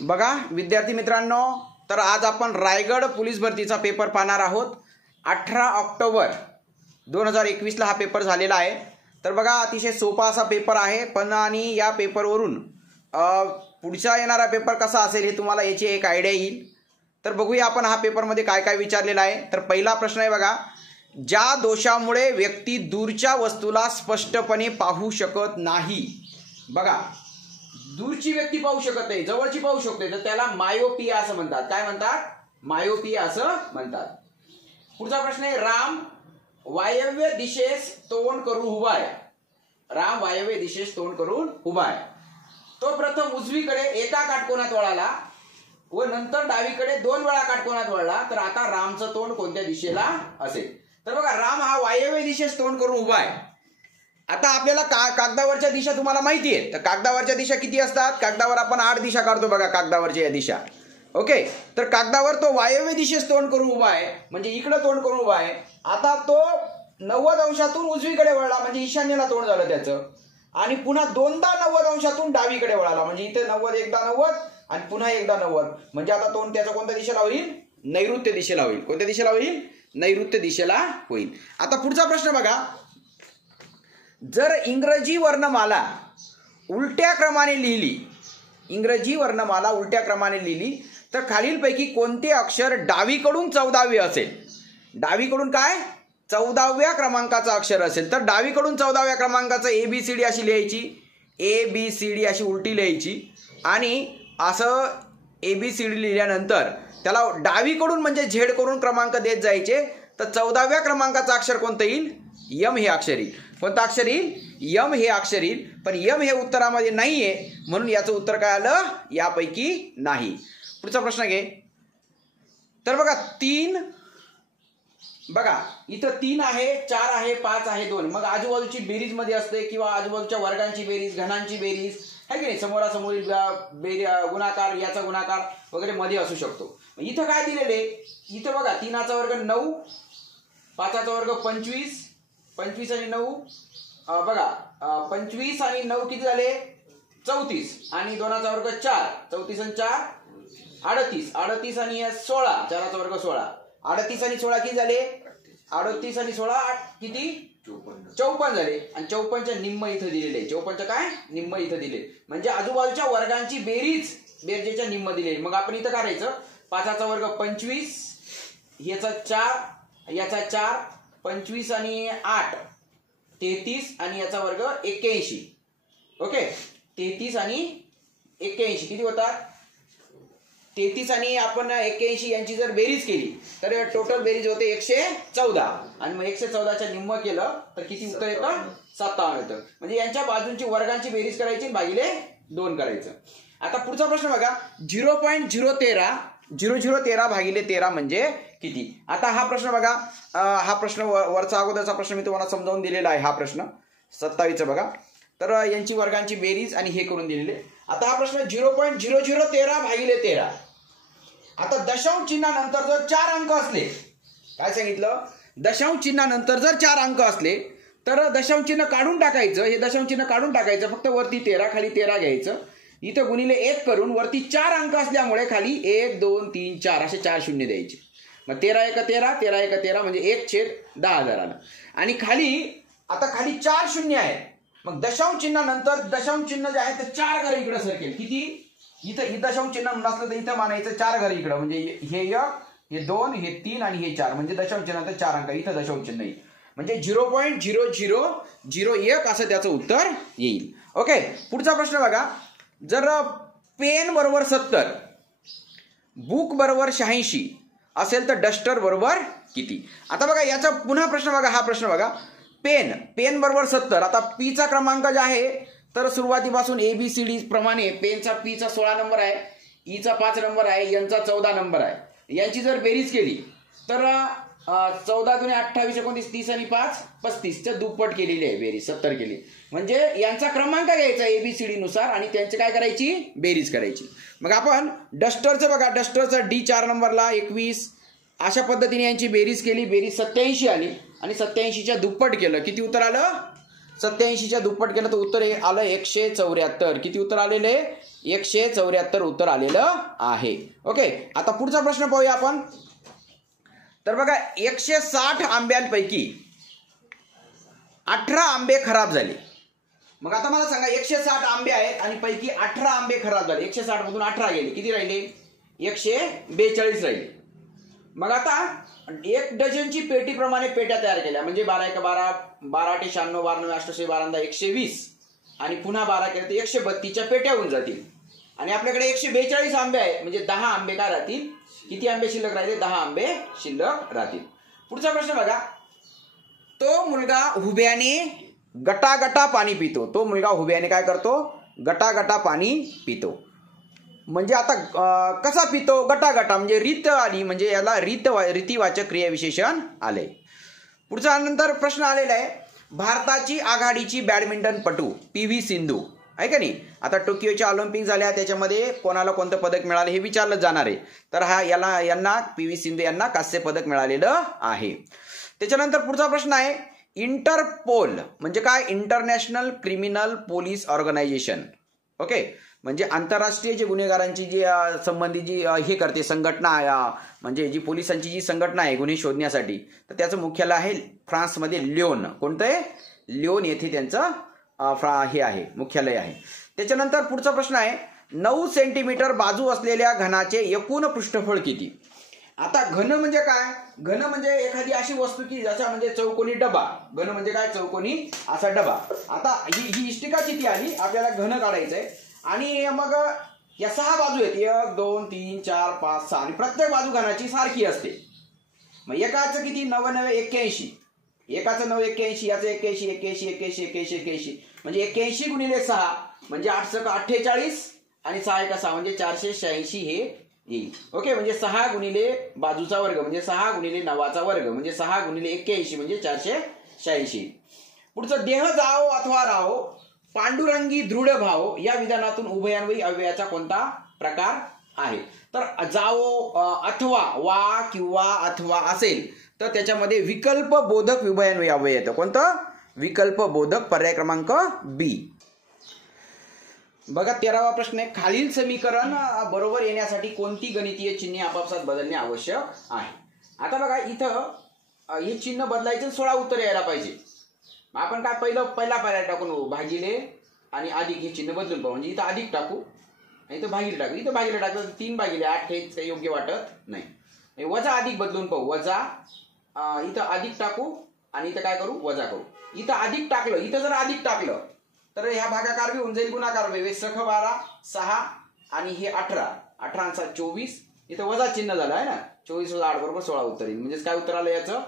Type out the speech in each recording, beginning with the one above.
बघा विद्यार्थी मित्रांनो, तर आज आपण रायगड पोलीस भरतीचा पेपर पाहणार आहोत। 18 ऑक्टोबर 2021ला हा पेपर झालेला आहे। तर बघा अतिशय सोपा असा पेपर आहे, पण आणि या पेपरवरून पुढचा येणारा पेपर कसा असेल हे तुम्हाला याची एक आयडिया येईल। तर बघूया आपण हा पेपरमध्ये काय काय विचारलेला आहे। तर पहिला प्रश्न आहे बघा, ज्या दोषामुळे व्यक्ती दूरच्या वस्तूला स्पष्टपणे पाहू शकत नाही। बघा दूरची व्यक्ती पाहू शकत नाही, जवळची पाहू शकते, तर त्याला मायोपिया असं म्हणतात। काय म्हणतात? मायोपिया असं म्हणतात। पुढचा प्रश्न आहे, राम वायव्य दिशेस तोंड करून उभा आहे। राम वायव्य दिशेस तोंड करून उभा आहे। तो प्रथम उजवीकडे एका काटकोनात वळाला व नंतर डावीकडे 2 वेळा काटकोनात वळला, तर आता रामचं तोंड कोणत्या दिशेला असेल? तर बघा राम हा वायव्य दिशेस तोंड करून उभा आहे। आता आपल्याला कागदावरच्या दिशा तुम्हाला माहिती आहे, तर कागदावरच्या दिशा किती असतात? कागदावर आपण 8 दिशा काढतो बघा, कागदावरच्या या दिशा। ओके, तर कागदावर तो वायव्य दिशेस तोंड करून उभा आहे, म्हणजे इकडे तोंड करून उभा आहे। आता तो 90 अंशातून उजवीकडे वळला, म्हणजे ईशान्येला तोंड झालं त्याचं, आणि पुन्हा दोनदा 90 अंशातून डावीकडे वळाला, म्हणजे इथे 90 एकदा 90 आणि पुन्हा एकदा 90, म्हणजे आता तोंड त्याचं कोणत्या दिशेला होईल? नैऋत्य दिशेला होईल। कोणत्या दिशेला होईल? नैऋत्य दिशेला होईल। आता पुढचा प्रश्न बघा, जर इंग्रजी वर्णमाला उलट्या क्रमाने लिहिली, इंग्रजी वर्णमाला उलट्या क्रमाने लिहिली, तर खालीलपैकी कोणते अक्षर डावीकडून 14वे असेल? डावीकडून काय? 14व्या क्रमांकाचा अक्षर असेल, तर डावीकडून 14व्या क्रमांकाचं ABCD अशी लिहायची, ABCD अशी उलटी लिहायची, आणि असं ABCD लिहिल्यानंतर त्याला डावीकडून म्हणजे झेड करून क्रमांक देत जायचे, तर 14व्या क्रमांकाचं अक्षर कोणतं येईल? यम हे अक्षर येईल। कोणतं अक्षर येईल? यम हे अक्षर येईल। पण यम हे उत्तरामध्ये नाहीये, म्हणून याचं उत्तर काय आलं? यापैकी नाही। पुढचा प्रश्न घे। तर बघा 3, बघा इथं 3 आहे, 4 आहे, 5 आहे, 2, मग आजूबाजूची बेरीज मध्ये असते, किंवा आजूबाजूच्या वर्गांची बेरीज, घनांची बेरीज है की नाही, समोरासमोरील गुणाकार, याचा गुणाकार वगैरे मध्ये असू शकतो। इथं काय दिलेले? इथं बघा 3चा वर्ग 9, 5चा वर्ग 25, 25 आणि 9 बघा 25 आणि 9 किती झाले? 34, आणि 2चा वर्ग 4, 34 आणि 4 38, 38 आणि 16, 4चा वर्ग 16, 38 आणि 16 किती झाले? 38 आणि 16 किती? 54 झाले, आणि 54च्या निम्म इथं दिलेले। 54च्या काय? निम्म इथं दिले, म्हणजे आजूबाजूच्या वर्गांची बेरीज बेरजेच्या निम्म दिले। मग आपण इथं करायचं, 5चा वर्ग 25, ह्याचा 4, याचा 4, 25 आणि 8 33, आणि याचा वर्ग 81। ओके, 33 आणि 81 किती होतात? 33 आणि आपण 81 यांची जर बेरीज केली तर टोटल बेरीज होते 114, आणि मग 114च्या निम्म केलं तर किती उत्तर येतं? 57 येतं। म्हणजे यांच्या बाजूंची वर्गांची बेरीज करायची, भागिले 2 करायचं। आता पुढचा प्रश्न बघा, 0.013 भागिले 13 म्हणजे किती? आता हा प्रश्न बघा, हा प्रश्न वरचा अगोदरचा प्रश्न मी तुम्हाला समजावून दिलेला आहे। हा प्रश्न 27चा बघा, तर यांची वर्गांची बेरीज आणि हे करून दिलेले। आता हा प्रश्न 0.0013 भागिले 13। आता दशांश चिन्हानंतर जर 4 अंक असले, काय सांगितलं? दशांश चिन्हानंतर जर 4 अंक असले तर दशांश चिन्ह काढून टाकायचं, हे दशांश चिन्ह काढून टाकायचं, फक्त वरती 13 खाली 13 घ्यायचं, इथं गुणिले 1 करून वरती 4 अंक असल्यामुळे खाली 1 2 3 4 असे 4 शून्य द्यायचे। मग 13 1 13, 13 1 13, म्हणजे 1/10,000 आलं। आणि खाली आता खाली 4 शून्य आहे, मग दशांश चिन्हानंतर दशांश चिन्ह जे आहे ते 4 घर इकडे सरकेल। किती? इथं दशांश चिन्ह नसलं तर इथं मानायचं 4 घर इकडं, म्हणजे हे 1, हे 2, हे 3 आणि हे 4, म्हणजे दशांश चिन्हानंतर 4 अंक, इथं दशांश चिन्ह येईल, म्हणजे 0.0001 असं त्याचं उत्तर येईल। ओके, पुढचा प्रश्न बघा, जर पेन बरोबर 70, बुक बरोबर 86 असेल तर डस्टर बरोबर किती? आता बघा याचा पुन्हा प्रश्न बघा, हा प्रश्न बघा, पेन बरोबर 70। आता पीचा क्रमांक जो आहे, तर सुरुवातीपासून ABCD प्रमाणे पेनचा पीचा 16 नंबर आहे, ईचा 5 नंबर आहे, यांचा 14 नंबर आहे। यांची जर बेरीज केली तर 14 दुने 28 29 30 आणि 5 35च्या दुप्पट केलेली आहे बेरीज, 70 केली, म्हणजे यांचा क्रमांक घ्यायचा ABCD नुसार आणि त्यांची काय करायची? बेरीज करायची। मग आपण डस्टरचं बघा, डस्टरचा D 4 नंबरला 21, अशा पद्धतीने यांची बेरीज केली, बेरीज 87 आली, आणि 87च्या दुप्पट केलं, किती उत्तर आलं? 87च्या दुप्पट केलं तर उत्तर आलं 174. किती उत्तर आलेले? 174 उत्तर आलेलं आहे. ओके, आता पुढचा प्रश्न पाहूया आपण. तर बघा 160 आंब्यांपैकी 18 आंबे खराब झाले. मग आता मला सांगा 160 आंबे आहेत आणि पैकी 18 आंबे खराब झाले. 160 मधून 18 गेले, किती राहिले? 142 राहिले. मग आता 1 डझनची पेटीप्रमाणे पेट्या तयार केल्या, म्हणजे 12 × 12, 12 × 96, 12 × 8, 12 × 120 आणि पुन्हा 12 केलं तर 132च्या पेट्या होऊन जातील. आणि आपल्याकडे 142 आंबे आहेत, म्हणजे 10 आंबे काय राहतील? किती आंबे शिल्लक राहतील? 10 आंबे शिल्लक राहतील. पुढचा प्रश्न बघा. तो मुलगा हुब्याने गटागटा पाणी पितो. तो मुलगा हुब्याने काय करतो? गटागटा पाणी पितो. म्हणजे आता कसा पितो? गटागटा म्हणजे रीत आली, म्हणजे याला रीतिवाचक क्रियाविशेषण आले. पुढचा नंतर प्रश्न आलेला आहे. भारताची आघाडीची बॅडमिंटनपटू PV सिंधू आहे का नाही? आता टोकियोच्या ऑलिम्पिक झाल्या, त्याच्यामध्ये कोणाला कोणतं पदक मिळालं हे विचारलं जाणार आहे. तर यांना PV सिंधू यांना कांस्य पदक मिळालेलं आहे. त्याच्यानंतर पुढचा प्रश्न आहे. इंटरपोल म्हणजे काय? International criminal police organisation. Okay, म्हणजे आंतरराष्ट्रीय जे गुन्हेगारांची जी संबंधी जी हे करते संघटना, म्हणजे जी पोलिसांची जी संघटना आहे गुन्हे शोधण्यासाठी, तर त्याचं मुख्यालय आहे फ्रान्समध्ये लिओन. कोणतं आहे? लिओन येथे त्यांचं हे आहे, मुख्यालय आहे. त्याच्यानंतर पुढचा प्रश्न आहे. 9 सेंटीमीटर बाजू असलेल्या घनाचे एकूण पृष्ठफळ किती? आता घन म्हणजे काय? घन म्हणजे एखादी अशी वस्तू की जसा म्हणजे चौकोनी डबा. घन म्हणजे काय? चौकोनी असा डबा. आता ही इष्टिका किती आली? आपल्याला घन काढायचं आहे. आणि मग या 6 बाजू आहेत, 1 2 3 4 5 6 आणि प्रत्येक बाजू घनाची सारखी असते. मग एकाचं किती? 9 9 81. एकाचं 9 81, याचं 81 81 81 81 81 म्हणजे 81 गुणिले 6 म्हणजे 8 × 48 आणि 6 × 6 म्हणजे 486 हे येईल. ओके, म्हणजे 6 गुणिले बाजूचा वर्ग म्हणजे 6 गुणिले 9चा वर्ग म्हणजे 6 गुणिले 81 म्हणजे 486. पुढचं. देह जाओ अथवा राहो, पांडुरंगी दृढ भाव या विधानातून उभयान्वयी अव्ययाचा कोणता प्रकार आहे? तर जाओ अथवा वा किंवा अथवा असेल तर त्याच्यामध्ये विकल्प बोधक उभयान्वयी अव्यय येतं. कोणतं? विकल्प बोधक, पर्याय क्रमांक B. बघा 13वा प्रश्न आहे. खालील समीकरण बरोबर येण्यासाठी कोणती गणितीय चिन्हे आपापसात बदलणे आवश्यक आहे? आता बघा इथं हे चिन्ह बदलायचं, 16 उत्तर यायला पाहिजे. आपण काय पहिला पर्याय टाकून भागिले आणि अधिक हे चिन्ह बदलून पाहू. म्हणजे इथं अधिक टाकू आणि इथं भागिले टाकू. इथं भागिले टाकलं तर 3 भागिले 8 हे काही योग्य वाटत नाही. वजा अधिक बदलून पाहू. वजा इथं अधिक टाकू आणि इथं काय करू? वजा करू. इथं अधिक टाकलं, इथं जर अधिक टाकलं तर ह्या भागाकार बी होऊन जाईल, गुणाकार बी. सख 12 6 आणि हे 18 18 × 24. इथं वजा चिन्ह झालं आहे ना. 24 + 8 = 16 उत्तर येईल. म्हणजे काय उत्तर आलं? याचं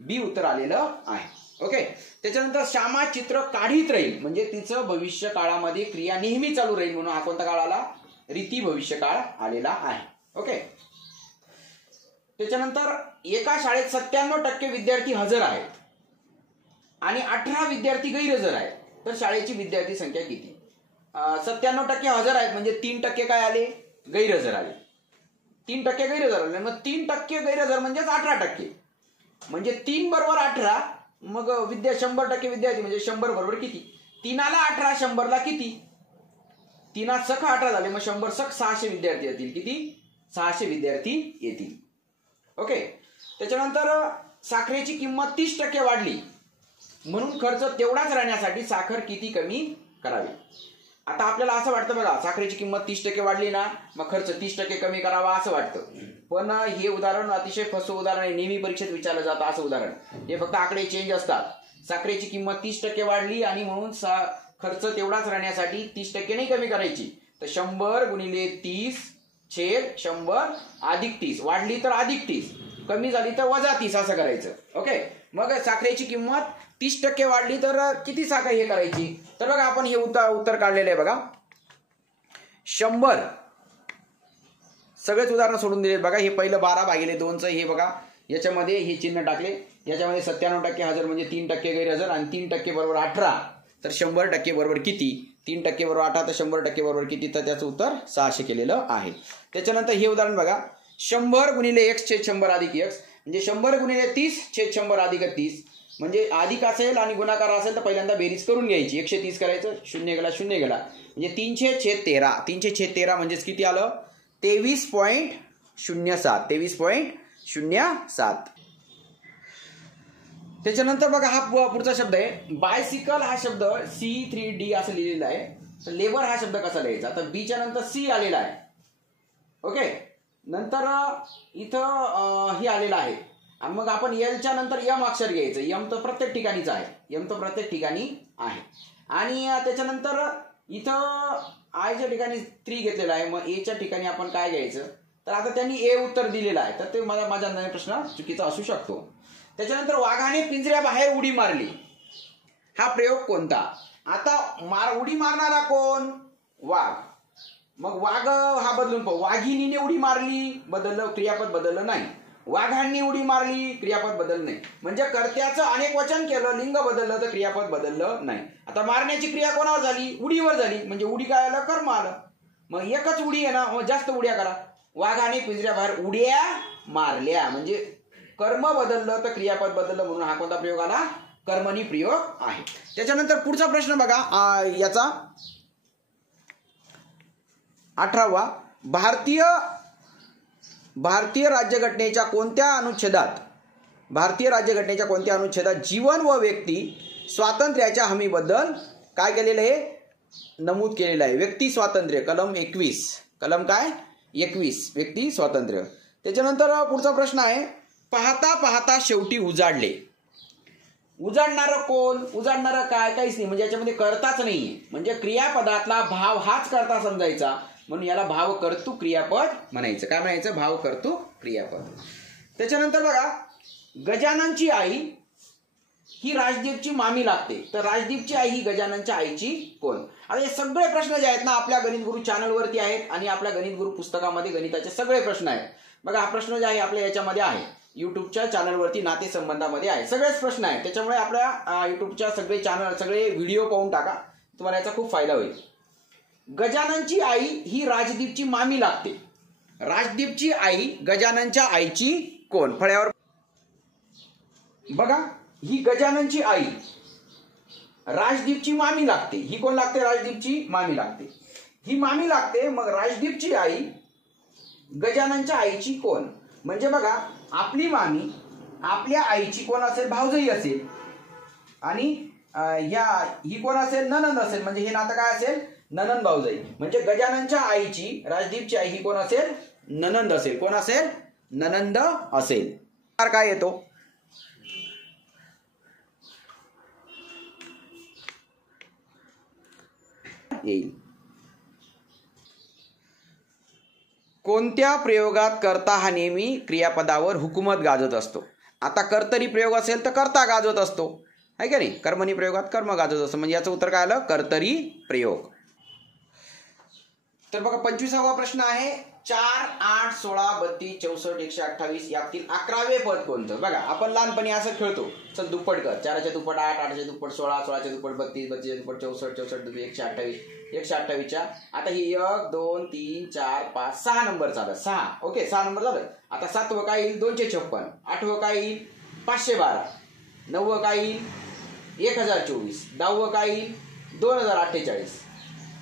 B उत्तर आलेलं आहे. ओके, त्याच्यानंतर श्यामा चित्र काढीत राहील म्हणजे तिचं भविष्य काळामध्ये क्रिया नेहमी चालू राहील, म्हणून हा कोणता काळ आला? रीती भविष्य काळ आलेला आहे. ओके, त्याच्यानंतर एका शाळेत 97% विद्यार्थी हजर आहेत आणि 18 विद्यार्थी गैरहजर आहेत, तर शाळेची विद्यार्थी संख्या किती? 97% हजर आहेत म्हणजे 3% काय आले? गैरहजर आले. 3% गैरहजर आले. मग 3% गैरहजर म्हणजेच 18%. म्हणजे 3 = 18. मग 100% विद्यार्थी म्हणजे 100 बरोबर किती? 3ला 18, 100ला किती? 3 सख 18 झाले, मग 100 सख 600 विद्यार्थी येतील. किती? 600 विद्यार्थी येतील. ओके, त्याच्यानंतर साखरेची किंमत 30% वाढली म्हणून खर्च तेवढाच राहण्यासाठी साखर किती कमी करावी? आता आपल्याला असं वाटतं बघा, साखरेची किंमत 30% वाढली ना, मग खर्च 30% कमी करावा असं वाटतं. पण हे उदाहरण अतिशय फसवं उदाहरण आहे. नेहमी परीक्षेत विचारलं जातं असं उदाहरण. हे फक्त आकडे चेंज असतात. साखरेची किंमत 30% वाढली आणि म्हणून खर्च तेवढाच राहण्यासाठी 30% नाही कमी करायची, तर 100 गुणिले 30/100 अधिक 30. वाढली तर अधिक 30, कमी झाली तर वजा 30 असं करायचं. ओके, मग साखरेची किंमत 30% वाढली तर किती साखर हे करायची? तर बघा आपण हे उत्तर काढलेलं आहे. बघा 100 सगळेच उदाहरण सोडून दिले. बघा हे पहिलं 12/2चं हे बघा, याच्यामध्ये हे चिन्ह टाकले. याच्यामध्ये 97% हजर म्हणजे 3% गैरहजर आणि 3% बरोबर 18, तर 100% बरोबर किती? 3% बरोबर 18 तर 100% बरोबर किती? तर त्याचं उत्तर 600 केलेलं आहे. त्याच्यानंतर हे उदाहरण बघा. 100 गुणिले x/100 अधिक x म्हणजे 100 गुणिले 30/100 अधिक 30 म्हणजे अधिक असेल आणि गुणाकार असेल तर पहिल्यांदा बेरीज करून घ्यायची. 130 करायचं, 0 गेला 0 गेला, म्हणजे 300/13. 300/13 म्हणजेच किती आलं? 23.07. 23.07. त्याच्यानंतर बघा हा पुढचा शब्द आहे बायसिकल. हा शब्द C3D असं लिहिलेला आहे. तर लेबर हा शब्द कसा लिहायचा? तर बीच्या नंतर सी आलेला आहे. ओके, नंतर इथं हे आलेलं आहे. मग आपण एलच्या नंतर यम अक्षर घ्यायचं. यम तर प्रत्येक ठिकाणीच आहे. यम तर प्रत्येक ठिकाणी आहे. आणि त्याच्यानंतर इथं आयच्या ठिकाणी 3 घेतलेला आहे. मग एच्या ठिकाणी आपण काय घ्यायचं? तर आता त्यांनी ए उत्तर दिलेलं आहे, तर ते माझ्या अंदाने प्रश्न चुकीचा असू शकतो. त्याच्यानंतर वाघाने पिंजऱ्याबाहेर उडी मारली. हा प्रयोग कोणता? आता उडी मारणारा कोण? वाघ. मग वाघ हा बदलून पाहू. वाघिणीने उडी मारली, बदललं, क्रियापद बदललं नाही. वाघांनी उडी मारली, क्रियापद बदललं नाही. म्हणजे कर्त्याचं अनेक वचन केलं, लिंग बदललं तर क्रियापद बदललं नाही. आता मारण्याची क्रिया कोणावर झाली? उडीवर झाली. म्हणजे उडी काय आलं? कर्म आलं. मग एकच उडी आहे ना, मग जास्त उड्या करा. वाघाने पिंजऱ्याबाहेर उड्या मारल्या, म्हणजे कर्म बदललं तर क्रियापद बदललं, म्हणून हा कोणता प्रयोग आला? कर्मणी प्रयोग आहे. त्याच्यानंतर पुढचा प्रश्न बघा, याचा 18वा. भारतीय राज्यघटनेच्या कोणत्या अनुच्छेदात जीवन व व्यक्ती स्वातंत्र्याच्या हमीबद्दल काय केलेलं आहे? नमूद केलेलं आहे. व्यक्ती स्वातंत्र्य, कलम 21. कलम काय? 21, व्यक्ती स्वातंत्र्य. त्याच्यानंतर पुढचा प्रश्न आहे पाहता पाहता शेवटी उजाडले. उजाडणारं कोण? उजाडणारं काय? काहीच नाही. म्हणजे याच्यामध्ये कर्ताच नाहीये. म्हणजे क्रियापदातला भाव हाच कर्ता समजायचा, म्हणून याला भावकर्तृ क्रियापद म्हणायचं. काय म्हणायचं? भावकर्तृ क्रियापद. त्याच्यानंतर बघा, गजाननची आई ही राजदीपची मामी लागते. तर राजदीपची आई ही गजाननच्या आईची कोण? आता हे सगळे प्रश्न जे आहेत ना आपल्या गणित गुरु चॅनलवरती आहेत आणि आपल्या गणित गुरु पुस्तकामध्ये गणिताचे सगळे प्रश्न आहेत. बघा, हा प्रश्न जे आहे आपल्या याच्यामध्ये आहे, युट्यूबच्या चॅनलवरती नातेसंबंधामध्ये आहे. सगळेच प्रश्न आहेत. त्याच्यामुळे आपल्या युट्यूबच्या सगळे चॅनल, सगळे व्हिडिओ पाहून टाका, तुम्हाला याचा खूप फायदा होईल. गजाननची आई ही राजदीपची मामी लागते. राजदीपची आई गजाननच्या आईची कोण? फळ्यावर बघा, ही गजाननची आई राजदीपची मामी लागते. ही कोण लागते? राजदीपची मामी लागते. ही मामी लागते. मग राजदीपची आई गजाननच्या आईची कोण? म्हणजे बघा, आपली मामी आपल्या आईची कोण असेल? भावजई असेल. आणि ही कोण असेल? ननंद असेल. म्हणजे हे नातं काय असेल? ननंद भावजई. म्हणजे गजाननच्या आईची, राजदीपची आई ही कोण असेल? ननंद असेल. कोण असेल? ननंद असेल. काय येतो? येईल. कोणत्या प्रयोगात कर्ता हा नेहमी क्रियापदावर हुकूमत गाजवत असतो? आता कर्तरी प्रयोग असेल तर कर्ता गाजवत असतो, आहे का नाही? कर्मणी प्रयोगात कर्म गाजवत असतो. म्हणजे याचं उत्तर काय आलं? कर्तरी प्रयोग. तर बघा, 25वा प्रश्न आहे 4, 8, 16, 32, 64, 128 यातील 11वे पद कोणतं? बघा, आपण लहानपणी असं खेळतो, चल दुप्पट कर. 4च्या दुप्पट 8, 8च्या दुप्पट 16, 16च्या दुप्पट 32, 32च्या दुप्पट 64, 64 128, 128च्या आता ही 1, 2, 3, 4, 5, 6 नंबर झालं. 6. ओके, 6 नंबर झालं. आता 7वं काय येईल? 256. 8वं काय येईल? 512. 9वं काय येईल? 1024. 10वं काय येईल? 2048.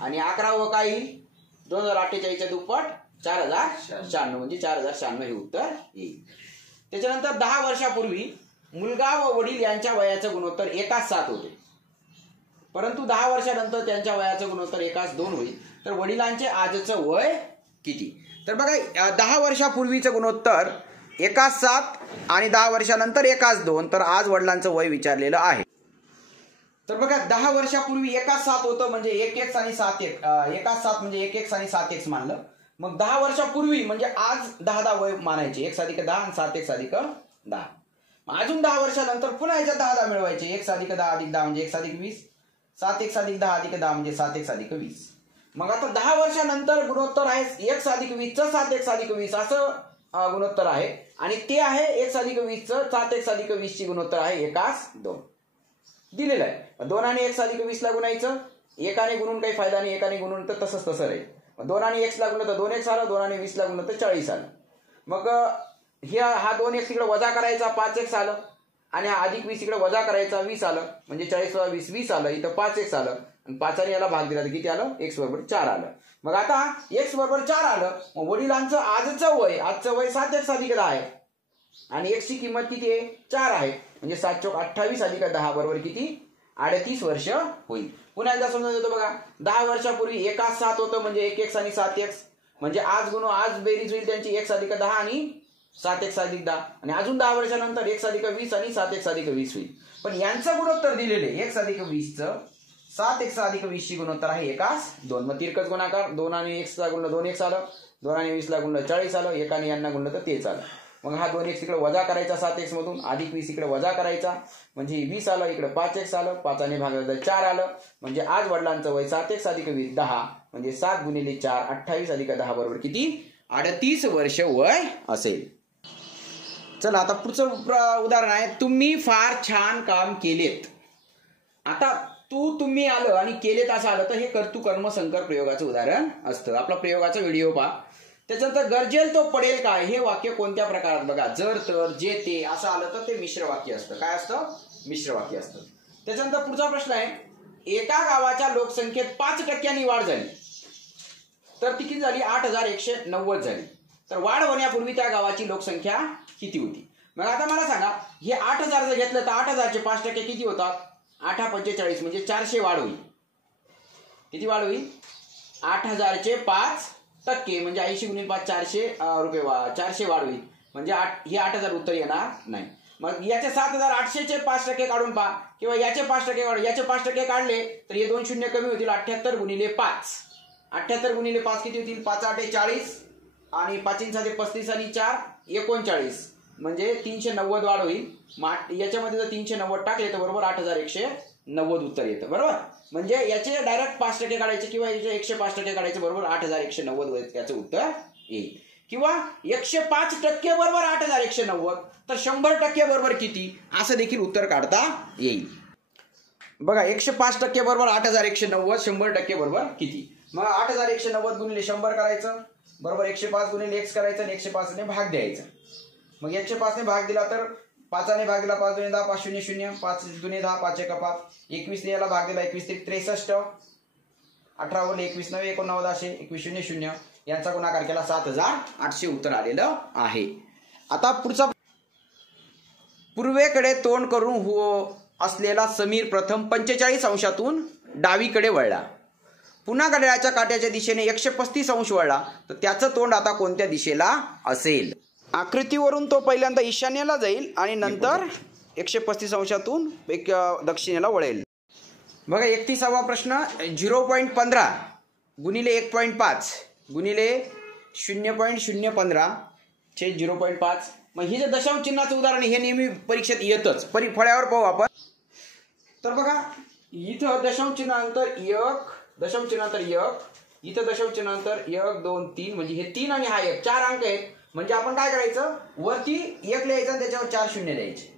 आणि 11वं काय येईल? 2048च्या दुप्पट 4096. म्हणजे 4096 हे उत्तर येईल. त्याच्यानंतर 10 वर्षापूर्वी मुलगा व वडील यांच्या वयाचं गुणोत्तर 1:7 होते, परंतु 10 वर्षानंतर त्यांच्या वयाचं गुणोत्तर 1:2 होईल. तर वडिलांचे आजचं वय किती? तर बघा, 10 वर्षापूर्वीचं गुणोत्तर 1:7 आणि 10 वर्षानंतर 1:2. तर आज वडिलांचं वय विचारलेलं आहे. तर बघा, 10 वर्षापूर्वी 1:7 होतं, म्हणजे 1x आणि 7x. 1:7 म्हणजे 1x आणि 7x मानलं. मग 10 वर्षापूर्वी म्हणजे आज 10 वय मानायचे. 1+10 आणि 7x+10. अजून 10 वर्षानंतर पुन्हा याच्यात 10 मिळवायचे. 1+10+10 म्हणजे 1+20. 7x+10+10 म्हणजे 7x+20. मग आता 10 वर्षानंतर गुणोत्तर आहे 1+20चं 7x+20 असं गुणोत्तर आहे. आणि ते आहे 1+20चं 7x+20ची गुणोत्तर आहे 1:2 दिलेलं आहे. 2 आणि 1+20ला गुणायचं. 1ने गुणून काही फायदा नाही, 1ने गुणून तर तसंच तसं राहील. 2 आणि x ला गुणलं तर 2x आलं, 2 आणि 20ला गुणलं तर 40 आलं. मग हा 2x तिकडे वजा करायचा, 5x आलं. आणि अधिक 20 इकडे वजा करायचा 20 आलं म्हणजे 40 + 20 20 आलं. इथं 5x आलं आणि 5 याला भाग दिला तर किती आलं x बरोबर 4 आलं. मग आता x बरोबर 4 आलं. मग वडिलांचं आजचं वय 7x + 10 आहे आणि x ची किंमत किती आहे 4 आहे म्हणजे 7 × 28 + 10 बरोबर किती 38 वर्ष होईल. पुन्हा एकदा समजून देतो बघा. 10 वर्षापूर्वी एकाच 7 होतं म्हणजे 1x आणि 7x म्हणजे आज गुणो आज बेरीज होईल त्यांची x + 10 आणि 7x + 10 आणि अजून 10 वर्षानंतर x + 20 आणि 7x + 20 होईल. पण यांचं गुणोत्तर दिलेले x + 20 चं 7x + 20 ची गुणोत्तर आहे 1:2. मग तिरकस गुणाकार 2 आणि x ला गुणलं 2x आलं 2 आणि 20 ला गुणलं 40 आलं 1 आणि यांना गुणलं तर तेच आलं. मग हा 2x इकडे वजा करायचा 7x मधून अधिक 20 इकडे वजा करायचा म्हणजे 20 आलं इकडे 5x आलं 5 ने भागलं तर 4 आलं म्हणजे आज वडिलांचं वय 7x + 20 10 म्हणजे 7 × 4 28 + 10 बरोबर किती 38 वर्ष वय असेल. चला आता पुढचं उदाहरण आहे. तुम्ही फार छान काम केलेत. आता तुम्ही आलं आणि केलेत असं आलं तर हे कर्तृ कर्म संकर प्रयोगाचं उदाहरण असतं. आपला प्रयोगाचा व्हिडिओ पहा. त्याच्यानंतर गरजेल तो पडेल काय हे वाक्य कोणत्या प्रकारात बघा. जर तर जे ते असं आलं तर ते मिश्र वाक्य असतं. काय असतं मिश्र वाक्य असतं. त्याच्यानंतर पुढचा प्रश्न आहे. एका गावाच्या लोकसंख्येत 5% वाढ झाली तर ती किती झाली 8190 झाली. तर वाढ होण्यापूर्वी त्या गावाची लोकसंख्या किती होती. मग आता मला सांगा हे 8000 जर घेतलं तर 8000 चे 5% किती होतात 8×45 म्हणजे 400 वाढ होईल. किती वाढ होईल 8000 चे 5% म्हणजे 80 × 5 400 रुपये 400 वाढ होईल म्हणजे हे 8000 उत्तर येणार नाही. मग याचे 7800 चे 5% काढून पहा किंवा याचे 5% काढून याचे 5% काढले तर हे 2 शून्य कमी होतील 78 × 5 78 × 5 किती होतील 5 × 8 = 40 आणि 5 × 7 = 35 आणि 4 = 39 म्हणजे 390 वाढ होईल. याच्यामध्ये जर 390 टाकले तर बरोबर 8190 उत्तर येतं बरोबर. म्हणजे याचे डायरेक्ट 5% काढायचे किंवा याचे 105% काढायचे बरोबर 8190 याचं उत्तर येईल. किंवा 105% बरोबर 8190 तर 100% बरोबर किती असं देखील उत्तर काढता येईल. बघा 105% बरोबर 8190 100% बरोबर किती. मग 8190 × 100 करायचं बरोबर 105 × x करायचं आणि 105 ने भाग द्यायचा. मग 105 ने भाग दिला तर 5 ने भाग दिला 5 × 2 = 10 5 0 0 5 × 2 = 10 5 × 5 21 ने याला भाग दिला 21 × 3 = 63 18 वर 21 9 89 असे 21 0 0 यांचा गुणाकार केला 7800 उत्तर आलेलं आहे. आता पुढचा पूर्वेकडे तोंड करून असलेला समीर प्रथम 45 अंशातून डावीकडे वळला. पुन्हा घड्याळाच्या काट्याच्या दिशेने 135 अंश वळला तर त्याचं तोंड आता कोणत्या दिशेला असेल. आकृतीवरून तो पहिल्यांदा ईशान्येला जाईल आणि नंतर 135 अंशातून दक्षिणेला वळेल. बघा 31वा प्रश्न 0.15 गुणिले 1.5 गुणिले 0.015 चे 0.5. मग ही जे दशांश चिन्हाचं उदाहरण हे नेहमी परीक्षेत येतच. फळ्यावर पाहू आपण. तर बघा इथं दशांश चिन्हानंतर 1 दशांश चिन्हानंतर 1 इथं दशांश चिन्हानंतर 1 2 3 म्हणजे हे 3 आणि हा 1 4 अंक आहेत. म्हणजे आपण काय करायचं वरती 1 लिहायचं आणि त्याच्यावर 4 शून्य द्यायचे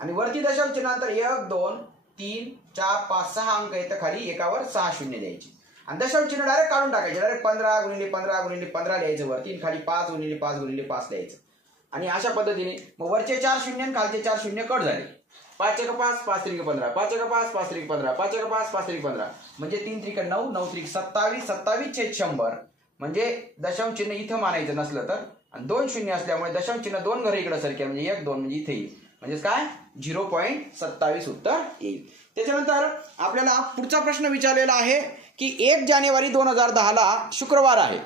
आणि वरती दशांश चिन्हानंतर 1 2 3 4 5 6 अंक आहेत तर खाली एकावर 6 शून्य द्यायचे आणि दशांश चिन्ह डायरेक्ट काढून टाकायचे. डायरेक्ट 15 × 15 × 15 लिहायचं वरती खाली 5 × 5 × 5 लिहायचं आणि अशा पद्धतीने मग वरचे 4 शून्य आणि खालचे 4 शून्य कट झाले. 5 × 5 5 × 15 5 × 5 5 × 15 5 × 5 5 × 15 म्हणजे 3 × 9 9 × 27 27 चे 100 म्हणजे दशांश चिन्ह इथं मानायचं नसलं तर आणि 2 शून्य असल्यामुळे दशांश चिन्ह 2 घरे इकडे सरकेल म्हणजे 1 2 म्हणजे इथे येईल म्हणजे काय 0.27 उत्तर येईल. त्याच्यानंतर आपल्याला पुढचा प्रश्न विचारलेला आहे की 1 जानेवारी 2010 ला शुक्रवार आहे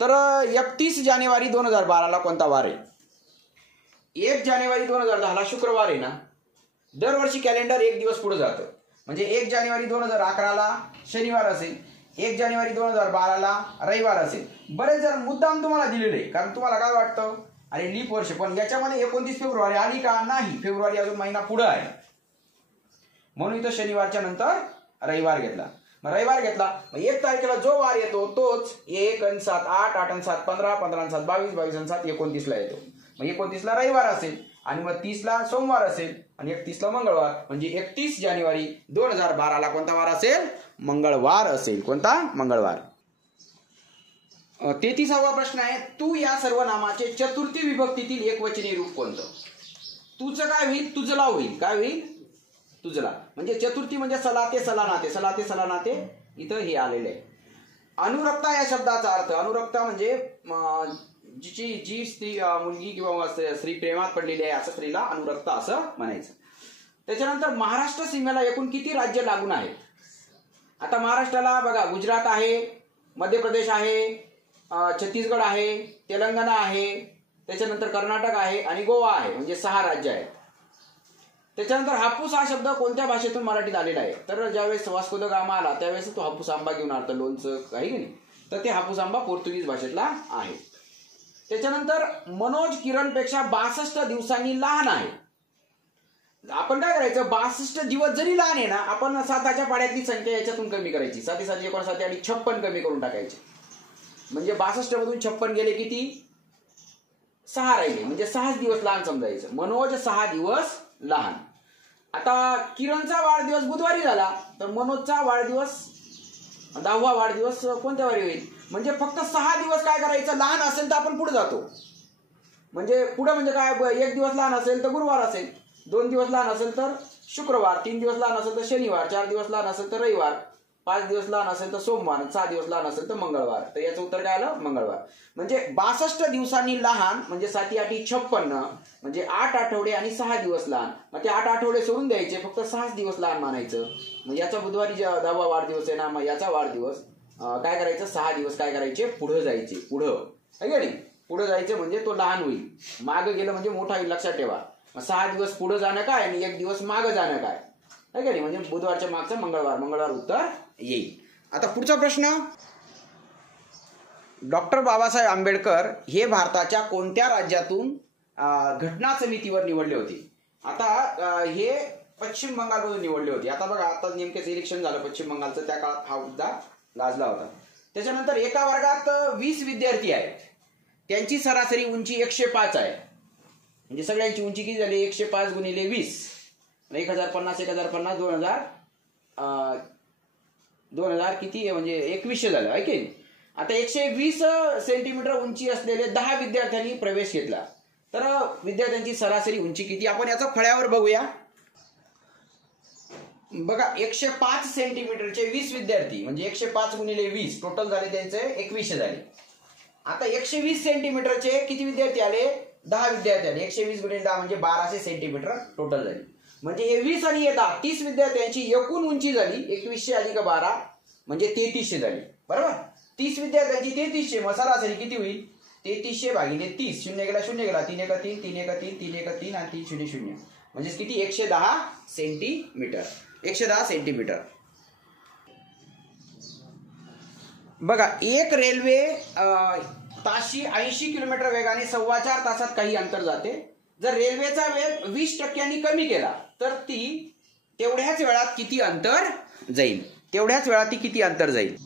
तर 31 जानेवारी 2012 ला कोणता वार आहे. 1 जानेवारी 2010 ला शुक्रवार आहे ना. दरवर्षी कॅलेंडर एक दिवस पुढे जातं म्हणजे 1 जानेवारी 2011 ला शनिवार असेल 1 जानेवारी 2012 ला रविवार असेल. बरेच जण मुद्दाम तुम्हाला दिलेले कारण तुम्हाला काय वाटतं अरे लीप वर्ष पण याच्यामध्ये 29 फेब्रुवारी आली का नाही. फेब्रुवारी अजून महिना पुढे आहे म्हणून इथं शनिवारच्या नंतर रविवार घेतला. मग रविवार घेतला मग 1 तारखेला जो वार येतो तोच 1 आणि 7 8 8 आणि 7 15 15 आणि 7 22 22 आणि 7 29 ला येतो. मग 29 ला रविवार असेल आणि मग 30 ला सोमवार असेल आणि 31 ला मंगळवार म्हणजे 31 जानेवारी 2012 ला कोणता वार असेल मंगळवार असेल. कोणता मंगळवार. 33वा प्रश्न आहे तू या सर्व नामाचे चतुर्थी विभक्तीतील एकवचनी रूप कोणतं. तुझं काय होईल, तुझला होईल. काय होईल, तुझला. म्हणजे चतुर्थी म्हणजे सलाते सलानाते, सलाते सलानाते इथं हे आलेले आहे. अनुरक्ता या शब्दाचा अर्थ, अनुरक्ता म्हणजे जी स्त्री, मुलगी किंवा स्त्री प्रेमात पडलेली आहे असं स्त्रीला अनुरक्ता असं म्हणायचं. त्याच्यानंतर महाराष्ट्र सीमेला एकूण किती राज्य लागून आहेत. आता महाराष्ट्राला बघा गुजरात आहे, मध्य प्रदेश आहे, छत्तीसगड आहे, तेलंगणा आहे, त्याच्यानंतर कर्नाटक आहे आणि गोवा आहे, म्हणजे 6 राज्य आहेत. त्याच्यानंतर हापूस हा शब्द कोणत्या भाषेतून मराठीत आलेला आहे. तर ज्यावेळेस वास्को द गामा आला त्यावेळेस तो हापूस आंबा घेऊन आला, लोणचं काही की नाही, तर ते हापूस आंबा पोर्तुगीज भाषेतला आहे. त्याच्यानंतर मनोज किरणपेक्षा 62 दिवसांनी लहान आहे. आपण काय करायचं, 62 दिवस जरी लहान आहे ना, आपण 7च्या पाड्यातली संख्या याच्यातून कमी करायची. 7 7 59 आणि 56 कमी करून टाकायचे. म्हणजे 62 मधून 56 गेले किती, 6 राहिले, म्हणजे 6 दिवस लहान समजायचं. मनोज 6 दिवस लहान. आता किरणचा वाढदिवस बुधवारी झाला तर मनोजचा वाढदिवस 10वा वाढदिवस कोणत्या वारी होईल. म्हणजे फक्त 6 दिवस काय करायचं, लहान असेल तर आपण पुढे जातो. म्हणजे पुढे म्हणजे काय, 1 दिवस लहान असेल तर गुरुवार असेल, 2 दिवस लहान असेल तर शुक्रवार, 3 दिवस लहान असेल तर शनिवार, 4 दिवस लहान असेल तर रविवार, 5 दिवस लहान असेल तर सोमवार, 6 दिवस लहान असेल तर मंगळवार. तर याचं उत्तर काय आलं, मंगळवार. म्हणजे 62 दिवसांनी लहान म्हणजे 7 8 56, म्हणजे 8 आठवडे आणि 6 दिवस लहान. मग ते 8 आठवडे सोडून द्यायचे, फक्त 6 दिवस लहान मानायचं. मग याचा बुधवारी 10वा वाढदिवस आहे ना, मग याचा वाढदिवस काय करायचं, 6 दिवस काय करायचे, पुढे जायचे. पुढं आहे नाही, पुढे जायचे म्हणजे तो लहान होईल. मागं गेलं म्हणजे मोठा होईल, लक्षात ठेवा. मग 6 दिवस पुढे जाणं काय आणि 1 दिवस मागं जाणं काय, आहे का नाही. म्हणजे बुधवारच्या मागचं मंगळवार उत्तर येईल. आता पुढचा प्रश्न, डॉक्टर बाबासाहेब आंबेडकर हे भारताच्या कोणत्या राज्यातून घटना समितीवर निवडले होते. आता हे पश्चिम बंगालमधून निवडले होते. आता बघा, आता नेमकेच इलेक्शन झालं पश्चिम बंगालचं, त्या काळात हा मुद्दा गाजला होता. त्याच्यानंतर एका वर्गात 20 विद्यार्थी आहेत, त्यांची सरासरी उंची 105 आहे. म्हणजे सगळ्यांची उंची किती झाली, 105 गुणिले 20, 1050 1050 2000 किती आहे, म्हणजे 2100 झालं आहे की. आता 120 सेंटीमीटर उंची असलेले 10 विद्यार्थ्यांनी प्रवेश घेतला. तर विद्यार्थ्यांची सरासरी उंची किती, आपण याचं फळ्यावर बघूया. बघा, 105 सेंटीमीटरचे 20 विद्यार्थी म्हणजे 105 गुणिले 20 टोटल झाले त्यांचे 2100 झाले. आता 120 सेंटीमीटरचे किती विद्यार्थी आले, 10 विद्यार्थी आले. 120 गुणिले 10 म्हणजे 1200 सेंटीमीटर टोटल झाली. म्हणजे हे 20 आणि 30 विद्यार्थ्यांची एकूण उंची झाली 2100 अधिक 12 म्हणजे 3300 झाली. बरोबर, 30 विद्यार्थ्यांची 3300, मग सरासरी किती होईल, 3300 भागिले 30, 0 गेला 0 गेला, 3 1 3 3 1 3 3 1 3 आणि 3 0 0, म्हणजे किती, 110 सेंटीमीटर. 110 सेंटीमीटर. बघा, एक रेल्वे ताशी 80 किलोमीटर वेगाने 4.25 तासात काही अंतर जाते. जर रेल्वेचा वेग 20% कमी केला तर ती तेवढ्याच वेळात किती अंतर जाईल, तेवढ्याच वेळात ती किती अंतर जाईल.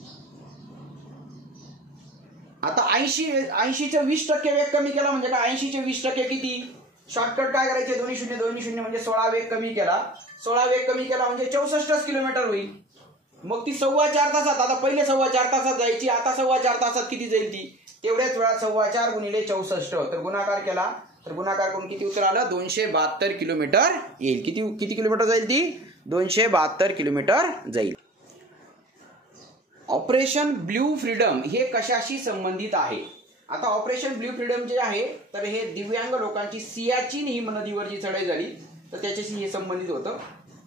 आता 80चे 20% वेग कमी केला म्हणजे काय, 80चे 20% किती, शॉर्टकट काय करायचे, 2 0 2 0 म्हणजे 16 वेग कमी केला. 16 वेग कमी केला म्हणजे 64 किलोमीटर होईल. मग ती 4.25 तासात, आता पहिले 4.25 तासात जायची, आता 4.25 तासात किती जाईल ती, तेवढ्याच वेळात 4.25 गुणिले 64, तर गुणाकार केला तर गुणाकार करून किती उत्तर आलं, 272 किलोमीटर येईल. किती किलोमीटर जाईल ती, 272 किलोमीटर जाईल. ऑपरेशन ब्ल्यू फ्रीडम हे कशाशी संबंधित आहे. आता ऑपरेशन ब्ल्यू फ्रीडम जे आहे तर हे दिव्यांग लोकांची सियाचीन ही नदीवर जी चढाई झाली तर त्याच्याशी हे संबंधित होतं.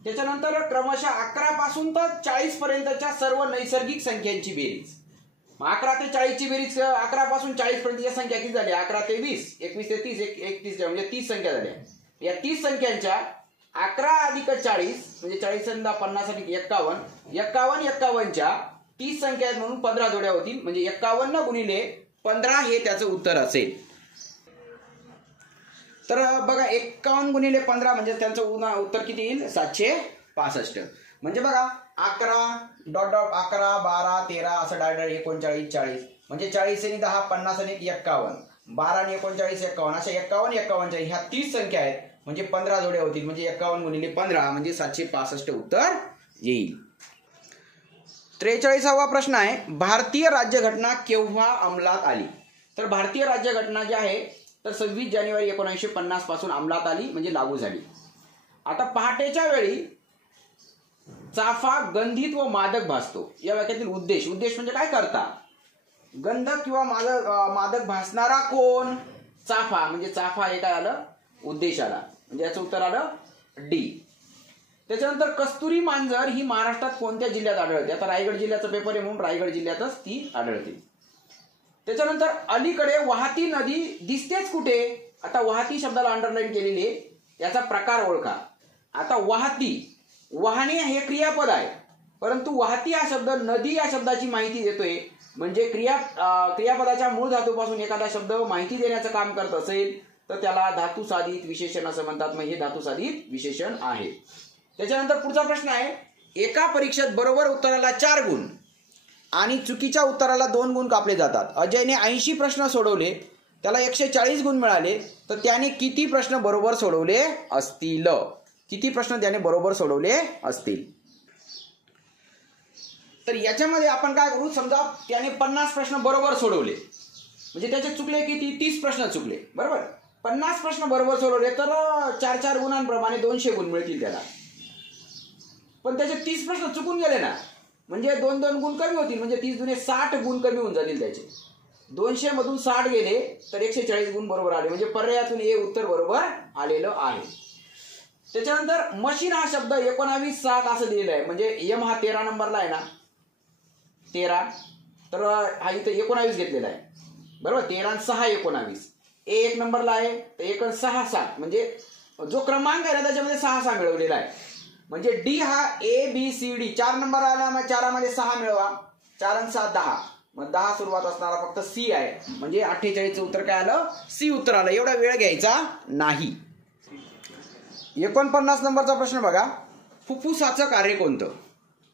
त्याच्यानंतर क्रमशः 11 पासून तर 40 पर्यंतच्या सर्व नैसर्गिक संख्यांची बेरीज. 11 ते 40 ची बेरीज, 11 पासून 40 पर्यंतच्या संख्या किती झाल्या, 11 ते 20, 21 ते 30, 31 म्हणजे 30 संख्या झाल्या. या 30 संख्यांच्या 11 अधिक 40 म्हणजे 40 50 अधिक 51, 51च्या 30 संख्या आहेत म्हणून 15 जोड्या होतील, म्हणजे 51 गुणिले 15 हे त्याचं उत्तर असेल. तर बघा, 51 गुणिले 15 म्हणजे त्यांचं उत्तर किती येईल, 765. म्हणजे बघा, 11 डॉट डॉट 11 12 13 असं डायरेक्ट 39 40 म्हणजे 40 आणि 10 50 आणि 51, 12 आणि 39 51, अशा 51च्या ह्या 30 संख्या आहेत म्हणजे 15 जोड्या होतील, म्हणजे 51 गुणिले 15 म्हणजे 765 उत्तर येईल. 43वा प्रश्न आहे, भारतीय राज्यघटना केव्हा अंमलात आली. तर भारतीय राज्यघटना जी आहे तर 26 जानेवारी 1950 पासून अंमलात आली, म्हणजे लागू झाली. आता पहाटेच्या वेळी चाफा गंधित व मादक भासतो. या वाक्यातील उद्देश म्हणजे काय करता? गंधक किंवा मादक भासणारा कोण? चाफा. म्हणजे चाफा हे काय आलं? उद्देश आला. म्हणजे याचं उत्तर आलं डी. त्याच्यानंतर कस्तुरी मांजर ही महाराष्ट्रात कोणत्या जिल्ह्यात आढळते? आता रायगड जिल्ह्याचा पेपर आहे म्हणून रायगड जिल्ह्यातच ती आढळते. त्याच्यानंतर अलीकडे वाहती नदी दिसतेच कुठे? आता वाहती शब्दाला अंडरलाईन केलेली आहे. याचा प्रकार ओळखा. आता वाहने हे क्रियापद आहे, परंतु वाहती हा शब्द नदी या शब्दाची माहिती देतोय. म्हणजे क्रियापदाच्या मूळ धातूपासून एखादा शब्द माहिती देण्याचं काम करत असेल तर त्याला धातू साधित विशेषण असं म्हणतात. मग हे धातू साधित विशेषण आहे. त्याच्यानंतर पुढचा प्रश्न आहे, एका परीक्षेत बरोबर उत्तराला 4 गुण आणि चुकीच्या उत्तराला 2 गुण कापले जातात. अजयने 80 प्रश्न सोडवले, त्याला 140 गुण मिळाले, तर त्याने किती प्रश्न बरोबर सोडवले असतील? किती प्रश्न त्याने बरोबर सोडवले असतील? तर याच्यामध्ये आपण काय करू, समजा त्याने 50 प्रश्न बरोबर सोडवले, म्हणजे त्याचे चुकले किती? 30 प्रश्न चुकले, बरोबर. 50 प्रश्न बरोबर सोडवले तर 4-4 गुणांप्रमाणे 200 गुण मिळतील त्याला. पण त्याचे 30 प्रश्न चुकून गेले ना, म्हणजे 2-2 गुण कमी होतील, म्हणजे 30 दुने 60 गुण कमी होऊन जातील त्याचे. 200 मधून 60 गेले तर 140 गुण बरोबर आले, म्हणजे पर्यायातून हे उत्तर बरोबर आलेलं आहे. त्याच्यानंतर मशीन हा शब्द 19-7 असं दिलेला आहे, म्हणजे एम हा 13 नंबरला आहे ना, 13, तर हा इथं 19 घेतलेला आहे, बरोबर. 13 आणि 6 19. ए 1 नंबरला आहे तर 1 आणि 6 7, म्हणजे जो क्रमांक आहे ना त्याच्यामध्ये 6 मिळवलेला आहे. म्हणजे डी हा ABCD 4 नंबर आला, मग 4 मध्ये 6 मिळवा, 4 आणि 7 10, मग 10 सुरुवात असणारा फक्त सी आहे. म्हणजे 48चं उत्तर काय आलं? सी उत्तर आलं. एवढा वेळ घ्यायचा नाही. 49 नंबरचा प्रश्न बघा, फुफ्फुसाचं कार्य कोणतं?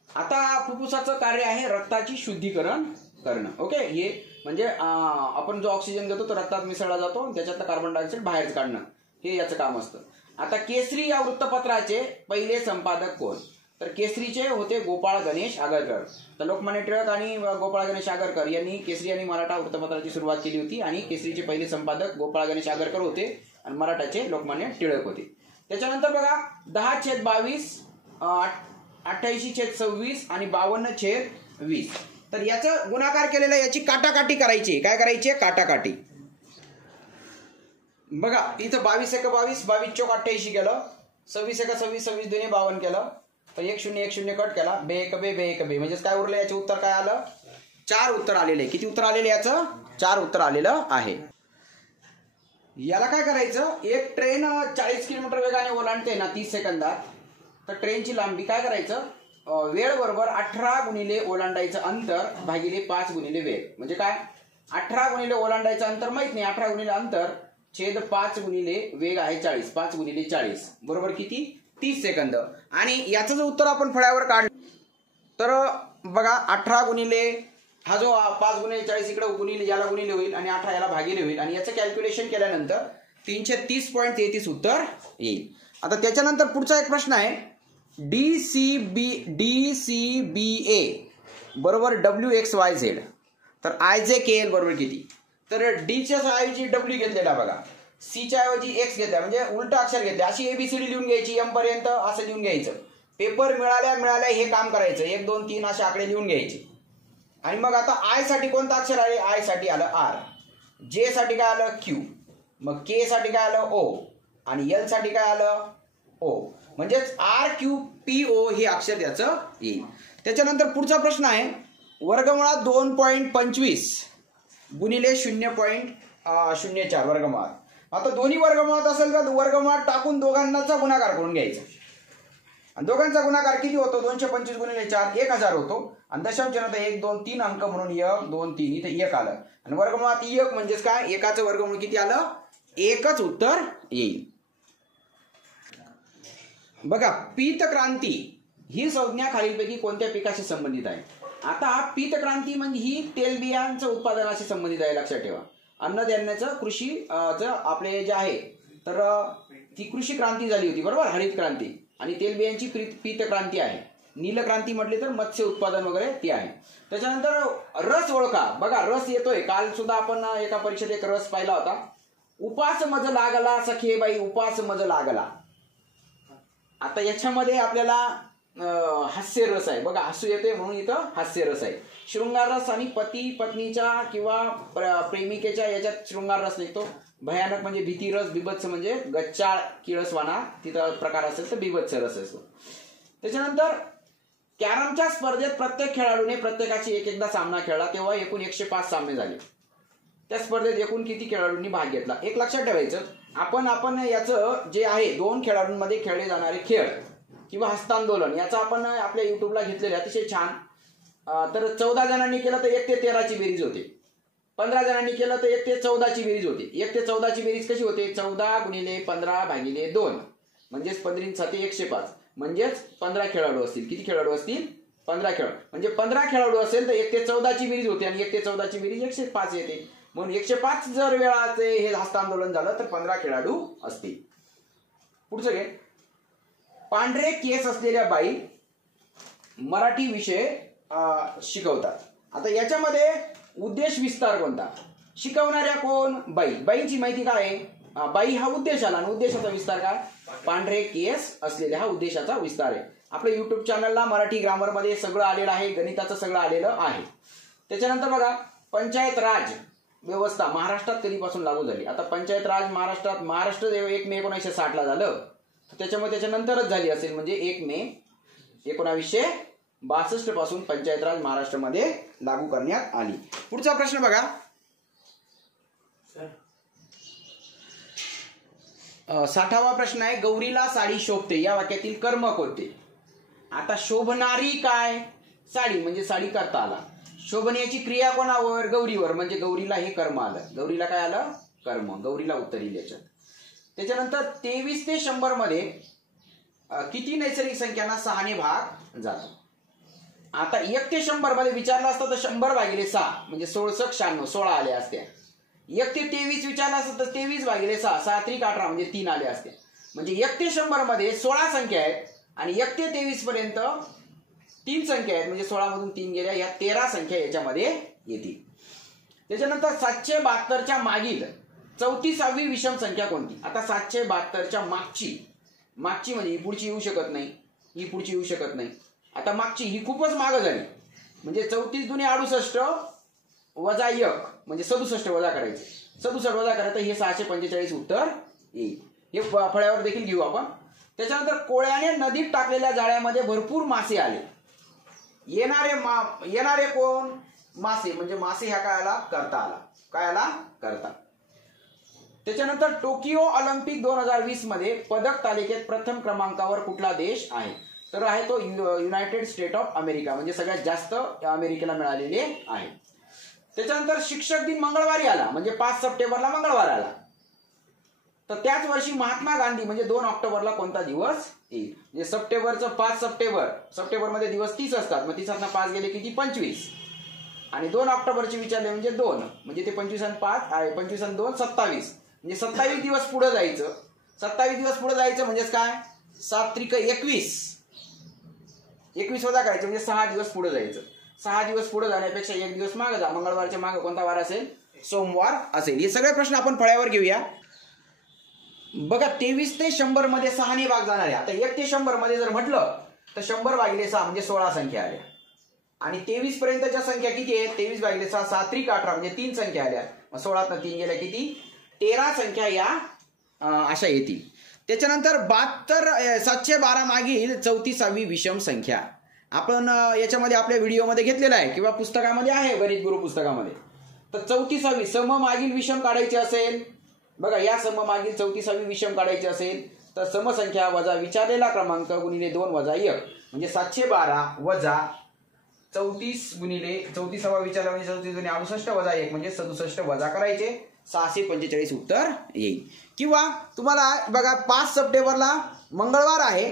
आता फुफ्फुसाचं कार्य आहे रक्ताची शुद्धीकरण करणं. ओके, हे म्हणजे आपण जो ऑक्सिजन घेतो तो रक्तात मिसळला जातो, त्याच्यातलं कार्बन डायऑक्साईड बाहेर काढणं, हे याचं काम असतं. आता केसरी या वृत्तपत्राचे पहिले संपादक कोण? तर केसरीचे होते गोपाळ गणेश आगरकर. तर लोकमान्य टिळक आणि गोपाळ गणेश आगरकर यांनी केसरी आणि मराठा वृत्तपत्राची सुरुवात केली होती, आणि केसरीचे पहिले संपादक गोपाळ गणेश आगरकर होते आणि मराठाचे लोकमान्य टिळक होते. त्याच्यानंतर बघा 10/22, 88/26 आणि 52/20. तर याचं गुणाकार केलेलं, याची काटाकाटी करायची. काय करायची? काटाकाटी. बघा इथं 22 × 22, 22 × 88 केलं, 26 × 26, 26 दुने 52 केलं, तर 1 0 1 0 कट केला, 2 1 2 2 1 2, म्हणजे काय उरलं? याचे उत्तर काय आलं? 4 उत्तर आलेले. किती उत्तर आलेले याचं? 4 उत्तर आलेलं आहे. याला काय करायचं, एक ट्रेन 40 किलोमीटर वेगाने ओलांडते ना 30 सेकंदात, तर ट्रेनची लांबी काय करायचं, वेळ बरोबर 18 गुणिले ओलांडायचं अंतर भागिले 5 गुणिले वेग. म्हणजे काय, 18 गुणिले ओलांडायचं अंतर माहित नाही, 18 गुणिले अंतर छेद 5 गुणिले वेग आहे 40, 5 गुणिले 40 बरोबर किती? 30 सेकंद. आणि याचं जर उत्तर आपण फळ्यावर काढलं तर बघा 18 गुणिले हा जो 5 गुणिले 40 इकडे गुणिले, याला गुणिले होईल आणि 18 याला भागिले होईल, आणि याचं कॅल्क्युलेशन केल्यानंतर 330.33 उत्तर येईल. आता त्याच्यानंतर पुढचा एक प्रश्न आहे, DCBA बरोबर WXYZ, तर IJKL बरोबर किती? तर डीच्या ऐवजी डब्ल्यू घेतलेला बघा, सीच्या ऐवजी एक्स घेतला, म्हणजे उलट अक्षर घेतले. अशी ABCD लिहून घ्यायची, एम पर्यंत असं लिहून घ्यायचं. पेपर मिळाल्या हे काम करायचं, 1 2 3 असे आकडे लिहून घ्यायचे. आणि मग आता आय साठी कोणतं अक्षर आले? आय साठी आलं आर, जे साठी काय आलं? क्यू, मग के साठी काय आलं? ओ, आणि एल साठी काय आलं? ओ. म्हणजेच RQPO हे अक्षर त्याचं येईल. त्याच्यानंतर पुढचा प्रश्न आहे, वर्गमुळात 2.25 गुणिले 0.04 वर्गमुळात. आता दोन्ही वर्गमुळात असेल तर वर्गमुळात टाकून दोघांचा गुणाकार करून घ्यायचा. आणि दोघांचा गुणाकार किती होतो? 225 गुणिले 4 1000 होतो, आणि दशांश नंतर 1 2 3 अंक म्हणून 1 2 3 इथे 1 आलं, आणि वर्गमुळात 1 म्हणजेच काय? एकाचं वर्गमूळ किती आलं? 1च उत्तर येईल. बघा पीतक्रांती ही संज्ञा खालीलपैकी कोणत्या पिकाशी संबंधित आहे? आता पीतक्रांती म्हणजे ही तेलबियांचं उत्पादनाशी संबंधित आहे, लक्षात ठेवा. अन्नधान्याचं कृषी आपले जे आहे तर ती कृषी क्रांती झाली होती, बरोबर, हरित क्रांती, आणि तेलबियांची पीतक्रांती आहे. नीलक्रांती म्हटली तर मत्स्य उत्पादन वगैरे ती आहे. त्याच्यानंतर रस ओळखा. बघा रस येतोय, काल सुद्धा आपण एका परीक्षेत एक रस पाहिला होता, उपास मज लागला सखे बाई उपास मज लागला. आता याच्यामध्ये आपल्याला हास्य रस आहे बघा, हसू येते म्हणून इथं हास्य रस आहे. शृंगार रस आणि पती पत्नीच्या किंवा प्रेमिकेच्या याच्यात शृंगार रस निघतो. भयानक म्हणजे भीती रस, बिभत्स म्हणजे गच्चाळ किळसवाना तिथं प्रकार असेल तर बिभत्स रस असतो. त्याच्यानंतर कॅरमच्या स्पर्धेत प्रत्येक खेळाडूने प्रत्येकाची एकदा सामना खेळला, तेव्हा एकूण 105 सामने झाले. त्या स्पर्धेत एकूण किती खेळाडूंनी भाग घेतला? एक लक्षात ठेवायचं, आपण याचं जे आहे 2 खेळाडूंमध्ये खेळले जाणारे खेळ किंवा हस्तांदोलन याचं आपण आपल्या युट्यूबला घेतलेले अतिशय छान. तर 14 जणांनी केलं तर 1 ते 13ची बेरीज होते. 15 जणांनी केलं तर 1 ते 14ची बेरीज होते. 1 ते 14ची बेरीज कशी होते? 14 गुणिले 15 भागिले 2 म्हणजेच 15 105 म्हणजेच 15 खेळाडू असतील. किती खेळाडू असतील? 15 खेळाडू. म्हणजे 15 खेळाडू असेल तर 1 ते 14ची बेरीज होते आणि 1 ते 14ची बेरीज 105 येते. म्हणून 105 जर वेळाचे हे हस्तांदोलन झालं तर 15 खेळाडू असतील. पुढचं घे. पांढरे केस असलेल्या बाई मराठी विषय शिकवतात. आता याच्यामध्ये उद्देश विस्तार कोणता? शिकवणाऱ्या कोण? बाई. बाईची माहिती काय आहे? बाई हा उद्देश आला आणि उद्देशाचा विस्तार काय? पांढरे केस असलेल्या हा उद्देशाचा विस्तार आहे. आपल्या युट्यूब चॅनलला मराठी ग्रामरमध्ये सगळं आलेलं आहे, गणिताचं सगळं आलेलं आहे. त्याच्यानंतर बघा, पंचायत राज व्यवस्था महाराष्ट्रात कधीपासून लागू झाली? आता पंचायत राज महाराष्ट्रात महाराष्ट्र 1 मे 1960 ला झालं, तर त्याच्यामुळे त्याच्यानंतरच झाली असेल, म्हणजे 1 मे 1962 पासून पंचायत राज महाराष्ट्रामध्ये लागू करण्यात आली. पुढचा प्रश्न बघा, 60वा प्रश्न आहे, गौरीला साडी शोभते या वाक्यातील कर्म कोणते? आता शोभणारी काय? साडी, म्हणजे साडी करता आला. शोभण्याची क्रिया कोणावर? गौरीवर, म्हणजे गौरीला हे कर्म आलं. गौरीला काय आलं? कर्म. गौरीला उत्तर येईल याच्यात. त्याच्यानंतर 23 ते 100 मध्ये किती नैसर्गिक संख्यांना 6 ने भाग जातो? आता 1 ते 100 मध्ये विचारलं असतं तर 100 भागिले 6 म्हणजे 1696 16 आले असत्या. 1 ते 23 विचारलं असतं तर 23 भागिले 6 6 त्रिक 18 म्हणजे 3 आले असते. म्हणजे 1 ते 100 मध्ये 16 संख्या आहेत आणि 1 ते 23 पर्यंत 3 संख्या आहेत, म्हणजे 16 मधून 3 गेल्या, या 13 संख्या याच्यामध्ये येतील. त्याच्यानंतर 772च्या मागील 34वी विषम संख्या कोणती? आता 772च्या मागची म्हणजे ही पुढची येऊ शकत नाही, ही पुढची येऊ शकत नाही. आता मागची ही खूपच मागं झाली, म्हणजे 34 दुने 68 वजा 1 म्हणजे 67 वजा करायचे. 67 वजा करायचं, हे 645 उत्तर येईल. हे फळ्यावर देखील घेऊ आपण. त्याच्यानंतर कोळ्याने नदीत टाकलेल्या जाळ्यामध्ये भरपूर मासे आले. येणारे कोण? मासे, म्हणजे मासे ह्या काय आला? करता आला. काय आला? करता. त्याच्यानंतर टोकियो ऑलिम्पिक 2020 मध्ये पदक तालिकेत प्रथम क्रमांकावर कुठला देश आहे? तर आहे तो युनायटेड स्टेट ऑफ अमेरिका, म्हणजे सगळ्यात जास्त अमेरिकेला मिळालेले आहे. त्याच्यानंतर शिक्षक दिन मंगळवारी आला, म्हणजे 5 सप्टेंबरला मंगळवार आला. तर त्याच वर्षी महात्मा गांधी म्हणजे 2 ऑक्टोबरला कोणता दिवस येईल? म्हणजे सप्टेंबरचं 5 सप्टेंबरमध्ये दिवस 30 असतात, मग 30 5 गेले किती? 25. आणि 2 ऑक्टोबरचे विचारले म्हणजे 2, म्हणजे ते 25 आणि 5 आहे, 25 आणि 2 27, म्हणजे 27 दिवस पुढे जायचं. 27 दिवस पुढे जायचं म्हणजेच काय? 7 त्रिक 21 वजा करायचं, म्हणजे 6 दिवस पुढे जायचं. 6 दिवस पुढे जाण्यापेक्षा 1 दिवस मागे जा. मंगळवारच्या मागे कोणता वार असेल? सोमवार असेल. हे सगळे प्रश्न आपण फळ्यावर घेऊया. बघा, 23 ते 100 मध्ये 6 ने भाग जाणार आहे. आता 1 ते 100 मध्ये जर म्हटलं तर 100 भागिले 6 म्हणजे 16 संख्या आल्या. आणि 23 पर्यंतच्या संख्या किती आहेत? 23 भागिले 6 7 त्रिक 18 म्हणजे 3 संख्या आल्या. मग 16 3 गेल्या किती? 13 संख्या या अशा येतील. त्याच्यानंतर 712 मागील 34वी विषम संख्या आपण याच्यामध्ये आपल्या व्हिडिओमध्ये घेतलेला आहे किंवा पुस्तकामध्ये आहे, गणित गुरु पुस्तकामध्ये. तर 34वी सम मागील विषम काढायची असेल, बघा या सम मागील 34वी विषम काढायची असेल तर समसंख्या वजा विचारलेला क्रमांक गुणिले 2 वजा 1 म्हणजे 712 वजा 34 गुणिले 34वा विचारला म्हणजे 34 गुणिले 68 वजा 1 म्हणजे 67 वजा करायचे. 645 उत्तर येईल. किंवा तुम्हाला बघा 5 सप्टेंबरला मंगळवार आहे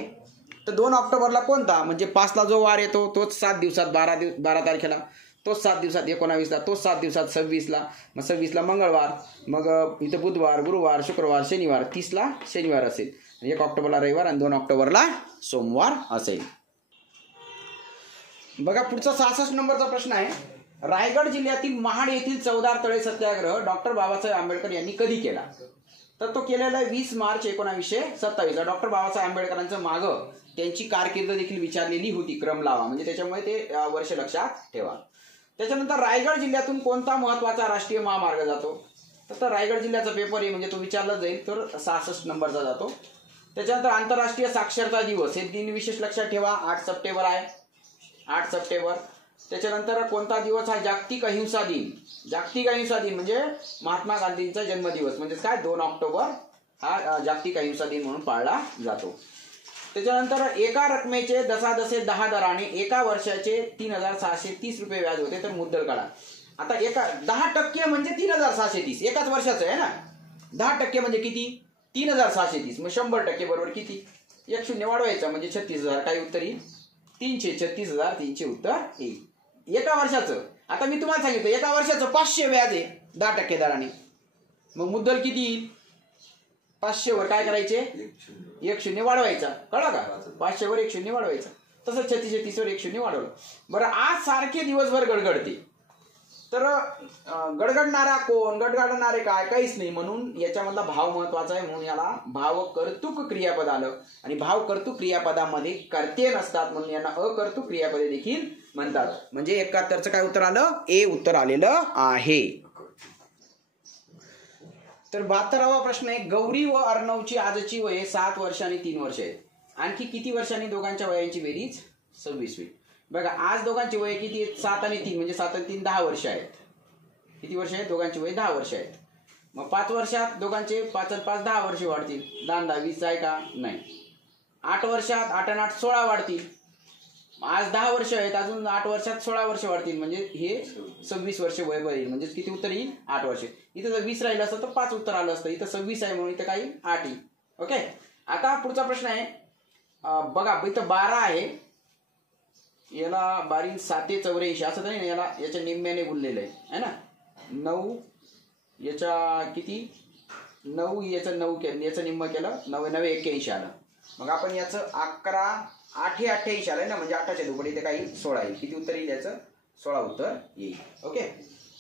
तर 2 ऑक्टोबरला कोणता? म्हणजे 5ला जो वार येतो तोच 7 दिवसात 12 तारखेला, तोच 7 दिवसात 19ला, तोच 7 दिवसात 26ला, मग 26ला मंगळवार, मग इथं बुधवार, गुरुवार, शुक्रवार, शनिवार, 30ला शनिवार असेल, 1 ऑक्टोबरला रविवार आणि 2 ऑक्टोबरला सोमवार असेल. बघा पुढचा 66 नंबरचा प्रश्न आहे. रायगड जिल्ह्यातील महाड येथील चवदार तळे सत्याग्रह डॉक्टर बाबासाहेब आंबेडकर यांनी कधी केला? तर तो केलेला आहे 20 मार्च 1927. डॉक्टर बाबासाहेब आंबेडकरांचं मागं त्यांची कारकीर्द देखील विचारलेली होती, क्रम लावा, म्हणजे त्याच्यामुळे ते वर्ष लक्षात ठेवा. त्याच्यानंतर रायगड जिल्ह्यातून कोणता महत्वाचा राष्ट्रीय महामार्ग जातो? तर रायगड जिल्ह्याचा पेपर आहे, म्हणजे तो विचारला जाईल तर 66 नंबरचा जातो. त्याच्यानंतर आंतरराष्ट्रीय साक्षरता दिवस, हे दिन विशेष लक्षात ठेवा, 8 सप्टेंबर आहे, 8 सप्टेंबर. त्याच्यानंतर कोणता दिवस हा? जागतिक अहिंसा दिन. जागतिक अहिंसा दिन म्हणजे महात्मा गांधींचा जन्मदिवस, म्हणजे काय 2 ऑक्टोबर हा जागतिक अहिंसा दिन म्हणून पाळला जातो. त्याच्यानंतर एका रकमेचे दसादसे 10 दराने एका वर्षाचे 3630 रुपये व्याज होते, तर मुद्दल काढा. आता 10% म्हणजे 3630, एकाच वर्षाचं आहे ना. 10% म्हणजे किती? 3630. मग 100% बरोबर किती? 1 शून्य वाढवायचा म्हणजे 36,000. काही उत्तर येईल 336,300 उत्तर येईल एका वर्षाचं. आता मी तुम्हाला सांगितलं एका वर्षाचं 500 व्याज आहे 10% दराने, मग मुद्दल किती येईल? 500 वर काय करायचे? 1 शून्य वाढवायचा. कळलं का? 500 वर 1 शून्य वाढवायचा. तसंच 36 वर 1 शून्य वाढवलं. बरं, आज सारखे दिवसभर गडगडते, तर गडगडणारा कोण? गडगडणारे काय? काहीच नाही. म्हणून याच्यामधला भाव महत्वाचा आहे, म्हणून याला भावकर्तृक क्रियापद आलं. आणि भावकर्तृक क्रियापदामध्ये कर्ते नसतात, म्हणून यांना अकर्तृक क्रियापदे देखील म्हणतात. म्हणजे 71चं काय उत्तर आलं? ए उत्तर आलेलं आहे. तर 72वा प्रश्न आहे, गौरी व अर्णवची आजची वये 7 वर्ष आणि 3 वर्ष आहेत. आणखी किती वर्षांनी दोघांच्या वयांची बेरीज? 26 होईल. बघा, आज दोघांची वय किती आहेत? 7 आणि 3 म्हणजे 7 आणि 3 10 वर्ष आहेत. किती वर्ष आहेत? दोघांची वय 10 वर्ष आहेत. मग 5 वर्षात दोघांचे 5 आणि 5 10 वर्ष वाढतील. 10 10 20 आहे का? नाही. 8 वर्षात 8 आणि 8 16 वाढतील. आज 10 वर्ष आहेत, अजून 8 वर्षात 16 वर्ष वाढतील, म्हणजे हे 26 वर्ष वय बरेल. म्हणजे किती उत्तर येईल? 8 वर्ष. इथं जर 20 राहिलं असतं तर 5 उत्तर आलं असतं. इथं 26 आहे म्हणून इथं काही 8 येईल. ओके. आता पुढचा प्रश्न आहे, बघा इथं 12 आहे, याला 12 7 84 असं नाही, याला याच्या निम्म्याने गुणलेलं आहे ना. 9 याच्या किती? 9 याचं 9 केलं, याचं निम्म केलं, 9 9 81 आलं. मग आपण याचं 11 8 हे 88 आलंय ना, म्हणजे 8च्या दुप्पट इथे काही 16 येईल. किती उत्तर येईल याचं? 16 उत्तर येईल. ओके.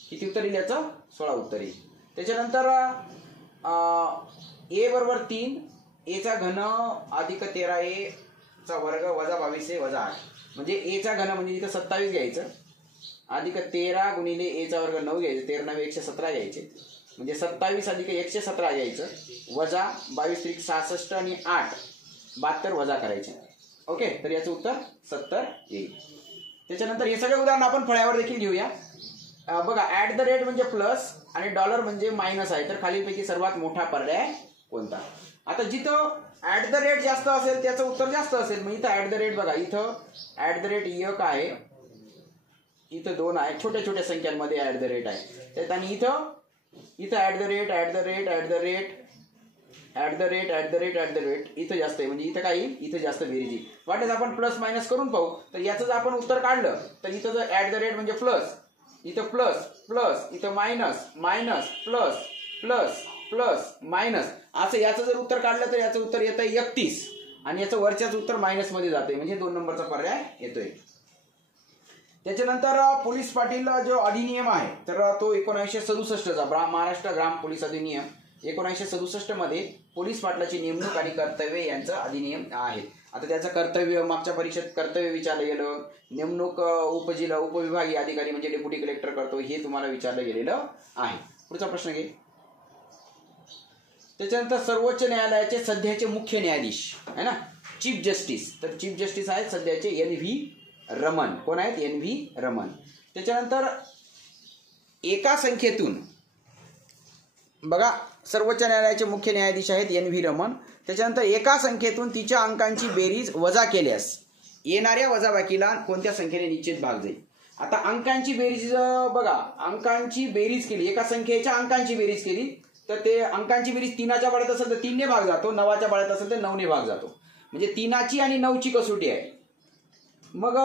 किती उत्तर येईल याचं? 16 उत्तर येईल. त्याच्यानंतर ए बरोबर 3, एचा घन अधिक 13a चा वर्ग वजा 22a वजा 8, म्हणजे ए चा घन म्हणजे इथं 27 घ्यायचं, अधिक 13 गुणिले ए चा वर्ग 9 घ्यायचं, 13 9 117 घ्यायचे, म्हणजे 27 अधिक 117 घ्यायचं, वजा 22 त्रिक 66 आणि 8 72 वजा करायचे. ओके. तर याचं उत्तर 70 येईल. त्याच्यानंतर हे सगळे उदाहरण आपण फळ्यावर देखील घेऊया. बघा, ऍट द रेट म्हणजे प्लस आणि डॉलर म्हणजे मायनस आहे, तर खालीलपैकी सर्वात मोठा पर्याय कोणता? आता जिथं ऍट द रेट जास्त असेल त्याचं उत्तर जास्त असेल. मग इथं ऍट द रेट बघा, इथं ऍट द रेट 1 आहे, इथं 2 आहे, छोट्या छोट्या संख्यांमध्ये ऍट द रेट आहे. त्यात आणि इथं at the rate at the rate at the rate at the rate at the rate at the rate इथं जास्त आहे, म्हणजे इथं काही इथं जास्त बेरीज येईल. वाटेल आपण प्लस मायनस करून पाहू. तर याचं जर आपण उत्तर काढलं तर इथं जर ऍट द रेट म्हणजे प्लस, इथं प्लस प्लस, इथं minus minus plus plus plus minus, असं याचं जर उत्तर काढलं तर याचं उत्तर येतं 31 आणि याचं वरच्याच उत्तर मायनस मध्ये जाते, म्हणजे 2 नंबरचा पर्याय येतोय. त्याच्यानंतर पोलीस पाटील जो अधिनियम आहे तर तो 1967चा महाराष्ट्र ग्राम पोलीस अधिनियम 1967 मध्ये पोलीस पाटलाची नेमणूक आणि कर्तव्य यांचं अधिनियम आहे. आता त्याचं कर्तव्य मागच्या परीक्षेत कर्तव्य विचारलं गेलं, नेमणूक उपजिल्हा उपविभागीय अधिकारी म्हणजे डेप्युटी कलेक्टर करतो, हे तुम्हाला विचारलं गेलेलं आहे. पुढचा प्रश्न घे. त्याच्यानंतर सर्वोच्च न्यायालयाचे सध्याचे मुख्य न्यायाधीश आहे ना, चीफ जस्टिस, तर चीफ जस्टिस आहेत सध्याचे NV रमन. कोण आहेत? NV रमन. त्याच्यानंतर एका संख्येतून बघा, सर्वोच्च न्यायालयाचे मुख्य न्यायाधीश आहेत NV रमन. त्याच्यानंतर एका संख्येतून तिच्या अंकांची बेरीज वजा केल्यास येणाऱ्या वजाबाकीला कोणत्या संख्येने निश्चित भाग जाईल? आता अंकांची बेरीज बघा, अंकांची बेरीज केली, एका संख्येच्या अंकांची बेरीज केली तर ते अंकांची बेरीज 3च्या पाड्यात असेल तर 3 ने भाग जातो, 9च्या पाड्यात असेल तर 9 ने भाग जातो, म्हणजे 3ची आणि 9ची कसोटी आहे. मग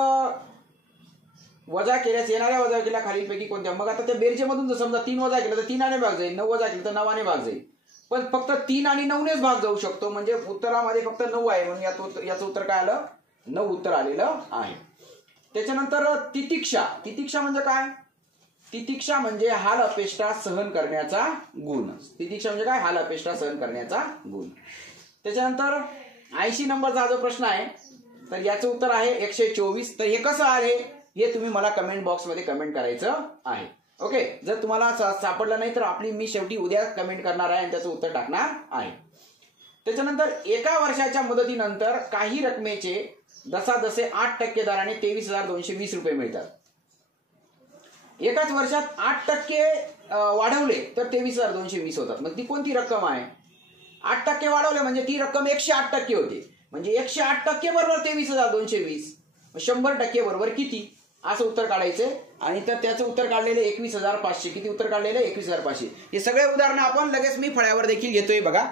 वजा केल्यास येणाऱ्या वजाबाकीला खालीलपैकी कोणत्या? मग आता त्या बेरजेमधून जर समजा 3 वजा केलं तर 3 ने भाग जाईल, 9 वजा केलं तर 9 भाग जाईल, पण फक्त 3 आणि 9नेच भाग जाऊ शकतो, म्हणजे उत्तरामध्ये फक्त 9 आहे, म्हणून याचं उत्तर काय आलं? 9 उत्तर आलेलं आहे. त्याच्यानंतर तितिक्षा. तितिक्षा म्हणजे काय? तितिक्षा म्हणजे हाल अपेष्टा सहन करण्याचा गुण. तितिक्षा म्हणजे काय? हाल अपेष्टा सहन करण्याचा गुण. त्याच्यानंतर 80 नंबरचा जो प्रश्न आहे तर याचं उत्तर आहे 124. तर हे कसं आहे हे तुम्ही मला कमेंट बॉक्समध्ये कमेंट करायचं आहे. ओके, जर तुम्हाला सापडलं नाही तर मी शेवटी उद्या कमेंट करणार आहे आणि त्याचं उत्तर टाकणार आहे. त्याच्यानंतर एका वर्षाच्या मुदतीनंतर काही रकमेचे जसाजसे 8% दराने 23,220 रुपये मिळतात. एकाच वर्षात 8% वाढवले तर 23,220 होतात. मग ती कोणती रक्कम आहे? 8% वाढवले म्हणजे ती रक्कम 108% होते. म्हणजे 108% बरोबर 23,220. 100% बरोबर किती असं उत्तर काढायचंय. आणि तर त्याचं उत्तर काढलेलं 21,500. किती उत्तर काढलेलं? 21,500. हे सगळे उदाहरणं आपण लगेच मी फळ्यावर देखील घेतोय. बघा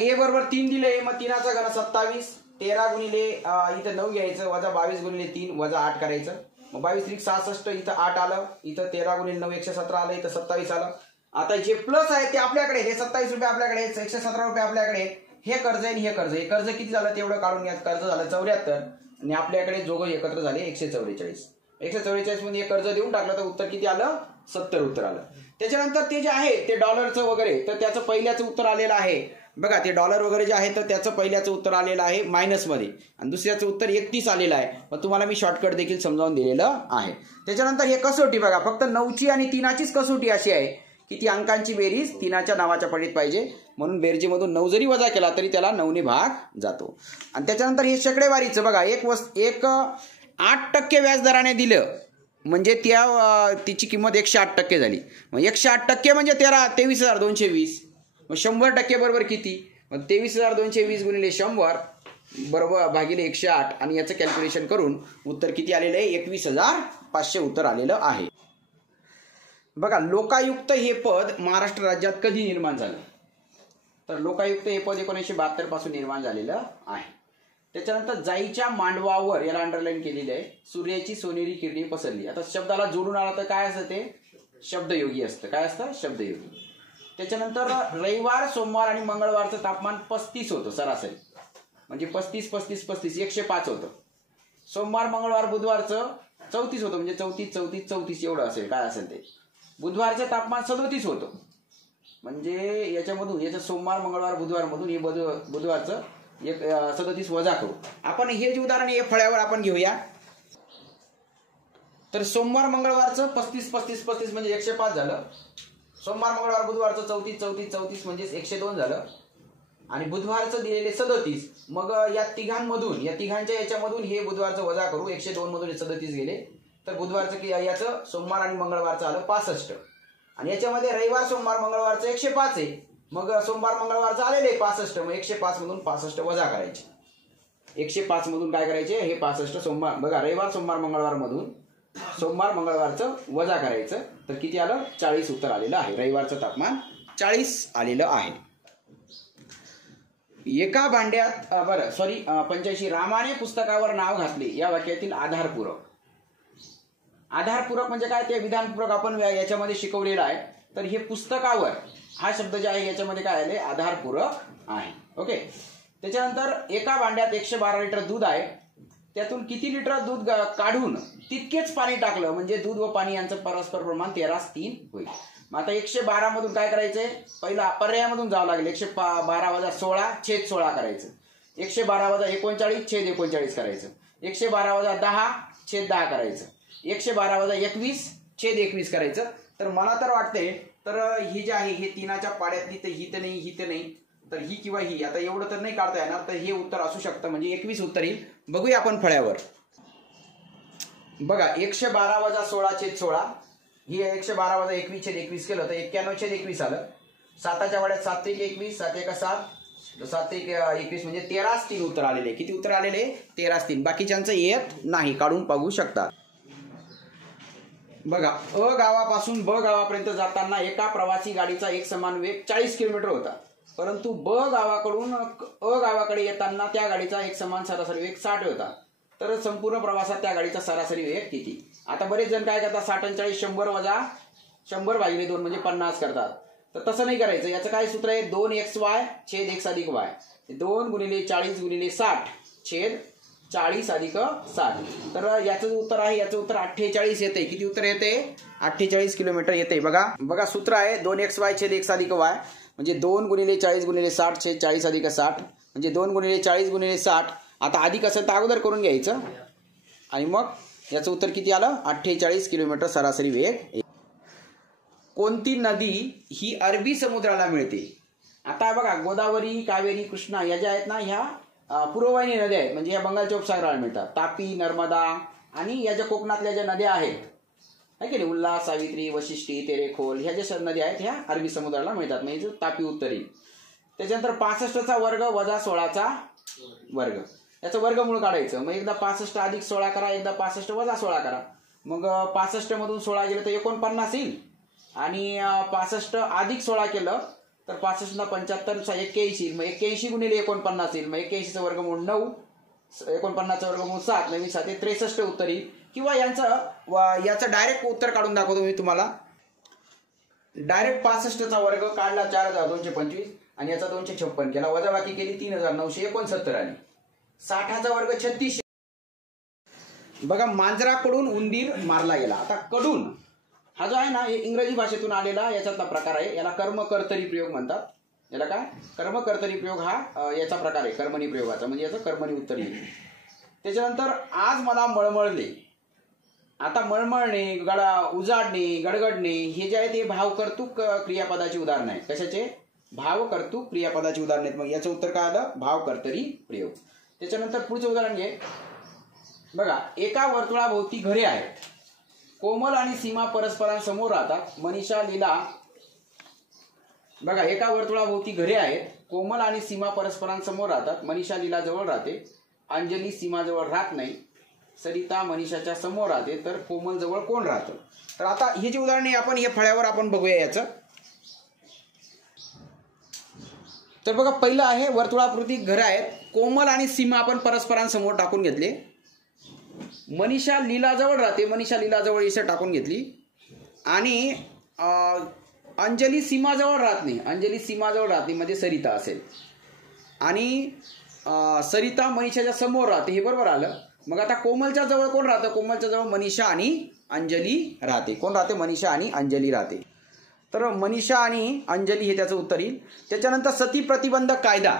ए बरोबर 3 दिले. मग 3चा घन 27. 13 गुणिले इथं 9 घ्यायचं, वजा 22 गुणिले 3 वजा 8 करायचं. मग 22 त्रिक 66. इथं 8 आलं. इथं 13 गुणिले 9 117 आलं. इथं 27 आलं. आता जे प्लस आहे ते आपल्याकडे, हे 27 रुपये आपल्याकडे, 117 रुपये आपल्याकडे. हे कर्ज आहे आणि हे कर्ज. हे कर्ज किती झालं तेवढं काढून घ्या. कर्ज झालं 74 आणि आपल्याकडे दोघं एकत्र झाले 144. 144 मध्ये हे कर्ज देऊन टाकलं तर उत्तर किती आलं? 70 उत्तर आलं. त्याच्यानंतर ते जे आहे ते डॉलरचं वगैरे तर त्याचं पहिल्याचं उत्तर आलेलं आहे. बघा ते डॉलर वगैरे जे आहे तर त्याचं पहिल्याचं उत्तर आलेलं आहे मायनसमध्ये आणि दुसऱ्याचं उत्तर 31 आलेलं आहे. मग तुम्हाला मी शॉर्टकट देखील समजावून दिलेलं आहे. त्याच्यानंतर हे कसोटी बघा, फक्त 9ची आणि 3चीच कसोटी अशी आहे की ती अंकांची बेरीज 3च्या नावाच्या पटीत पाहिजे. म्हणून बेरजेमधून 9 जरी वजा केला तरी त्याला 9ने भाग जातो. आणि त्याच्यानंतर हे शेकडेवारीचं बघा, एक 8% व्याजदराने दिलं म्हणजे तिची किंमत 108% झाली. मग 108% म्हणजे 23,220. मग 100% बरोबर किती? मग 23,220 गुणिले 100 बरोबर भागिले 108 आणि याचं कॅल्क्युलेशन करून उत्तर किती आलेलं आहे? 21,500 उत्तर आलेलं आहे. बघा लोकायुक्त हे पद महाराष्ट्र राज्यात कधी निर्माण झालं? तर लोकायुक्त हे पद 1972 पासून निर्माण झालेलं आहे. त्याच्यानंतर जाईच्या मांडवावर, याला अंडरलाईन केलेलं आहे, सूर्याची सोनेरी किरणे पसरली. आता शब्दाला जोडून आला तर काय असतं? ते शब्दयोगी असतं. काय असतं? शब्दयोगी. त्याच्यानंतर रविवार, सोमवार आणि मंगळवारचं तापमान 35 होतं सरासरी. म्हणजे 35 35 35 105 होतं. सोमवार, मंगळवार, बुधवारचं 34 होतं. म्हणजे 34 34 34 एवढं असेल. काय असेल ते. बुधवारचं तापमान 37 होतं. म्हणजे याचं सोमवार, मंगळवार, बुधवार मधून हे बुधवारचं 37 वजा करू. आपण हे जे उदाहरण हे फळ्यावर आपण घेऊया. तर सोमवार मंगळवारचं 35 35 35 म्हणजे 105 झालं. सोमवार मंगळवार बुधवारचं 34 34 34 म्हणजे 102 झालं. आणि बुधवारचं दिलेले 37. मग या तिघांच्या याच्यामधून हे बुधवारचं वजा करू. 102 मधून 37 गेले तर बुधवारचं याचं सोमवार आणि मंगळवारचं आलं 65. आणि याच्यामध्ये रविवार, सोमवार, मंगळवारचं 105 आहे. मग सोमवार मंगळवारचं आलेले 65. मग 105 मधून 65 वजा करायचे. 105 मधून काय करायचे? हे 65 सोमवार बघा रविवार, सोमवार, मंगळवार मधून सोमवार मंगळवारचं वजा करायचं तर किती आलं? 40 उत्तर आलेलं आहे. रविवारचं तापमान 40 आलेलं आहे. एका भांड्यात 85 रामाने पुस्तकावर नाव घातले या वाक्यातील आधारपूरक. आधारपूरक म्हणजे काय? ते विधानपूरक आपण याच्यामध्ये शिकवलेलं आहे. तर हे पुस्तकावर हा शब्द जे आहे याच्यामध्ये काय आले? आधारपूरक आहे. ओके. त्याच्यानंतर एका भांड्यात 112 लिटर दूध आहे. त्यातून किती लिटर दूध काढून तितकेच पाणी टाकलं म्हणजे दूध व पाणी यांचं परस्पर प्रमाण 13:3 होईल. मग आता 112 मधून काय करायचंय? पहिला पर्यायामधून जावं लागेल. 112 वजा 16 छेद 16 करायचं. 112 वजा 39 छेद 39 करायचं. 112 वजा 10 छेद 10 करायचं. 112 वजा 21 छेद 21 करायचं. तर मला तर वाटतंय तर ही जी आहे हे 3च्या पाड्यातली तर ही तर नाही तर ही किंवा ही. आता एवढं तर नाही काढता येणार तर हे उत्तर असू शकतं म्हणजे 21 उत्तर येईल. बघूया आपण फळ्यावर. बघा 112 वजा 16 छेद 16 ही 112 वजा 21 छेद 21 केलं तर 91 छेद 21 आलं. 7च्या वाड्यात 7 1 21 7 1 7 7 1 21 म्हणजे 13:3 उत्तर आलेले. किती उत्तर आलेले? 13:3. बाकीच्यांचं येत नाही, काढून पाहू शकता. बघा अ गावापासून ब गावापर्यंत जाताना एका प्रवासी गाडीचा एक समान वेग 40 किलोमीटर होता. परंतु ब गावाकडून अ गावाकडे येताना त्या गाडीचा एक समान सरासरी वेग 60 होता. तर संपूर्ण प्रवासात त्या गाडीचा सरासरी वेग किती? आता बरेच जण काय करतात? 60 आणि 40 100 वजा 100 भागिले 2 म्हणजे 50 करतात. तर तसं नाही करायचं. याचं काय सूत्र आहे? 2xy छेद x अधिक y. 2 गुणिले 40 गुणिले 60 छेद 40 अधिक 60. तर याचं उत्तर आहे, याचं उत्तर 48 येते. किती उत्तर येते? 48 किलोमीटर येते. बघा सूत्र आहे 2xy छेद x अधिक y म्हणजे 2 गुणिले 40 गुणिले 60 छेद 40 अधिक 60 म्हणजे 2 गुणिले 40 गुणिले 60. आता अधिक असेल तर अगोदर करून घ्यायचं आणि मग याचं उत्तर किती आलं? 48 किलोमीटर सरासरी वेग. कोणती नदी ही अरबी समुद्राला मिळते? आता बघा गोदावरी, कावेरी, कृष्णा या ज्या आहेत ना, ह्या पूर्ववाहिनी नद्या आहेत, म्हणजे ह्या बंगालच्या उपसागराला मिळतात. तापी, नर्मदा आणि या ज्या कोकणातल्या ज्या नद्या आहेत आहे की नाही, उल्हास, सावित्री, वशिष्ठी, तेरेखोल, ह्या ज्या नद्या आहेत ह्या अरबी समुद्राला मिळतात. म्हणजे तापी उत्तरी. त्याच्यानंतर 65चा वर्ग वजा 16चा वर्ग, याचं वर्गमूळ काढायचं. मग एकदा 65 अधिक 16 करा, एकदा 65 वजा 16 करा. मग 65 मधून 16 गेलं तर 49 येईल आणि 65 अधिक 16 केलं तर 65 75 81. मग 81 गुणिले 49 येईल. मग 81चं वर्गमूळ 9, 49चं वर्गमूळ 7, 9 7 63 उत्तर येईल. किंवा याचं डायरेक्ट उत्तर काढून दाखवतो मी तुम्हाला. डायरेक्ट 65चा वर्ग काढला 4225 आणि याचा 256 केला, वजाबाकी केली 3969 आली. 60चा वर्ग 36. बघा मांजराकडून उंदीर मारला गेला. आता कडून हा जो आहे ना, हे इंग्रजी भाषेतून आलेला याच्यातला प्रकार आहे. याला कर्मकर्तरी प्रयोग म्हणतात. याला काय? कर्मकर्तरी प्रयोग हा याचा प्रकार आहे कर्मणी प्रयोगाचा, म्हणजे याचं कर्मणी उत्तर येईल. त्याच्यानंतर आज मला मळमळले. आता मळमळणे, उजाडणे, गडगडणे हे जे आहे ते भावकर्तृक क्रियापदाची उदाहरण आहे. कशाचे? भावकर्तृक क्रियापदाची उदाहरण आहेत. मग याचं उत्तर काय आलं? भावकर्तरी प्रयोग. त्याच्यानंतर पुढचं उदाहरण घे. बघा एका वर्तुळाभोवती घरे आहेत. कोमल आणि सीमा परस्परांसमोर राहतात. मनीषा, लीला. बघा एका वर्तुळाभोवती घरे आहेत. कोमल आणि सीमा परस्परांसमोर राहतात. मनीषा लीला जवळ राहते. अंजली सीमा जवळ राहत नाही. सरिता मनीषाच्या समोर राहते. तर कोमल जवळ कोण राहतं? तर आता हे जे उदाहरण आहे आपण हे फळ्यावर आपण बघूया याचं. तर बघा पहिलं आहे वर्तुळाकृती घरं आहेत. कोमल आणि सीमा आपण परस्परांसमोर टाकून घेतले. मनीषा लीलाजवळ राहते. मनीषा लीलाजवळ इथे टाकून घेतली. आणि अंजली सीमाजवळ राहत नाही. अंजली सीमाजवळ राहते म्हणजे सरिता असेल. आणि सरिता मनीषाच्या समोर राहते. हे बरोबर आलं. मग आता कोमलच्या जवळ कोण राहतं? कोमलच्या जवळ मनीषा आणि अंजली राहते. कोण राहते? मनीषा आणि अंजली राहते. तर मनीषा आणि अंजली हे त्याचं उत्तर येईल. त्याच्यानंतर सती प्रतिबंधक कायदा.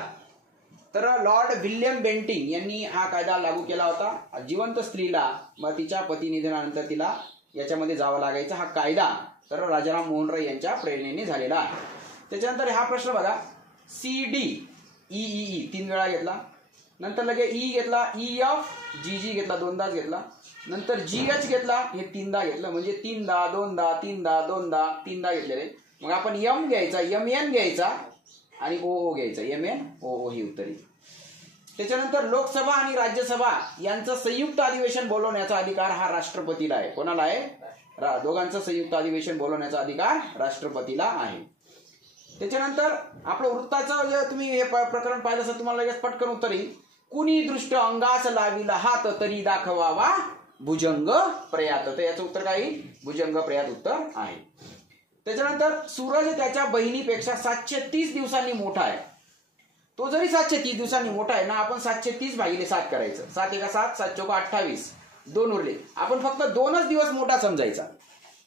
तर लॉर्ड विल्यम बेंटिंग यांनी हा कायदा लागू केला होता. जिवंत स्त्रीला मग तिच्या पती निधनानंतर तिला याच्यामध्ये जावं लागायचं. हा कायदा तर राजाराम मोहन राय यांच्या प्रेरणेने झालेला आहे. त्याच्यानंतर हा प्रश्न बघा. CDEEE 3 वेळा घेतला. नंतर लगे ई घेतला. EF घेतला 2दाच घेतला. नंतर GH घेतला. हे 3दा घेतलं म्हणजे 3दा 2दा 3दा 2दा 3दा घेतलेले. मग आपण M घ्यायचा, MN घ्यायचा आणि OO घ्यायचा. MNOO ही उत्तर येईल. त्याच्यानंतर लोकसभा आणि राज्यसभा यांचं संयुक्त अधिवेशन बोलवण्याचा अधिकार हा राष्ट्रपतीला आहे. कोणाला आहे? दोघांचं संयुक्त अधिवेशन बोलवण्याचा अधिकार राष्ट्रपतीला आहे. त्याच्यानंतर आपलं वृत्ताचं जे तुम्ही हे प्रकरण पाहिलं असेल तुम्हाला लगेच पटकन उत्तर येईल. कुणी दृष्ट अंगास लाविला हात तरी दाखवावा भुजंग प्रयात. तर याचं उत्तर काय येईल? भुजंग प्रयात उत्तर आहे. त्याच्यानंतर सूरज त्याच्या बहिणीपेक्षा 730 दिवसांनी मोठा आहे. तो जरी 730 दिवसांनी मोठा आहे ना, आपण 730 भागिले 7 करायचं. 7 एका 7, 7 चौका 28, 2 उरले. आपण फक्त 2च दिवस मोठा समजायचा.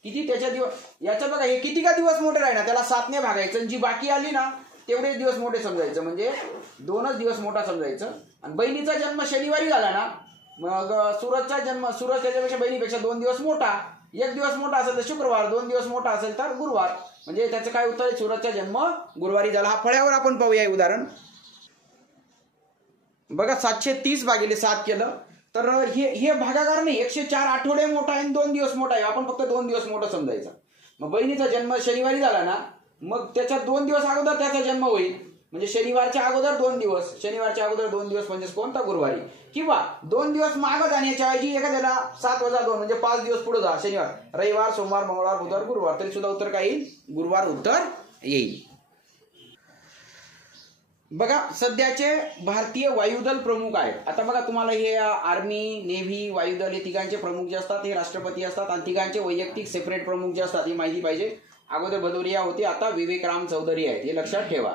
किती त्याच्या दिवस याचं बघा, हे किती का दिवस मोठे राहील ना त्याला 7ने भागायचं. जी बाकी आली ना तेवढेच दिवस मोठे समजायचं. म्हणजे 2च दिवस मोठा समजायचं. आणि बहिणीचा जन्म शनिवारी झाला ना, मग सूरज त्याच्यापेक्षा बहिणीपेक्षा 2 दिवस मोठा. 1 दिवस मोठा असेल तर शुक्रवार, 2 दिवस मोठा असेल तर गुरुवार. म्हणजे त्याचं काय उत्तर आहे? सूरजचा जन्म गुरुवारी झाला. हा फळ्यावर आपण पाहूया उदाहरण. बघा 730 भागिले 7 केलं तर हे भागाकार नाही. 104 आठवडे मोठा आहे आणि 2 दिवस मोठा आहे. आपण फक्त 2 दिवस मोठा समजायचा. मग बहिणीचा जन्म शनिवारी झाला ना, मग त्याच्या 2 दिवस अगोदर त्याचा जन्म होईल. म्हणजे शनिवारच्या अगोदर 2 दिवस, शनिवारच्या अगोदर 2 दिवस म्हणजे कोणता? गुरुवारी. किंवा 2 दिवस मागं जाण्याच्या ऐवजी एखाद्याला 7 वजा 2 म्हणजे 5 दिवस पुढे जा. शनिवार, रविवार, सोमवार, मंगळवार, बुधवार, गुरुवार. तरी सुद्धा उत्तर काय येईल? गुरुवार उत्तर येईल. बघा सध्याचे भारतीय वायुदल प्रमुख आहेत. आता बघा तुम्हाला हे आर्मी, नेव्ही, वायुदल हे तिघांचे प्रमुख जे असतात हे राष्ट्रपती असतात. आणि तिघांचे वैयक्तिक सेपरेट प्रमुख जे असतात ही माहिती पाहिजे. अगोदर भदौरिया होते, आता विवेक राम चौधरी आहेत. हे लक्षात ठेवा.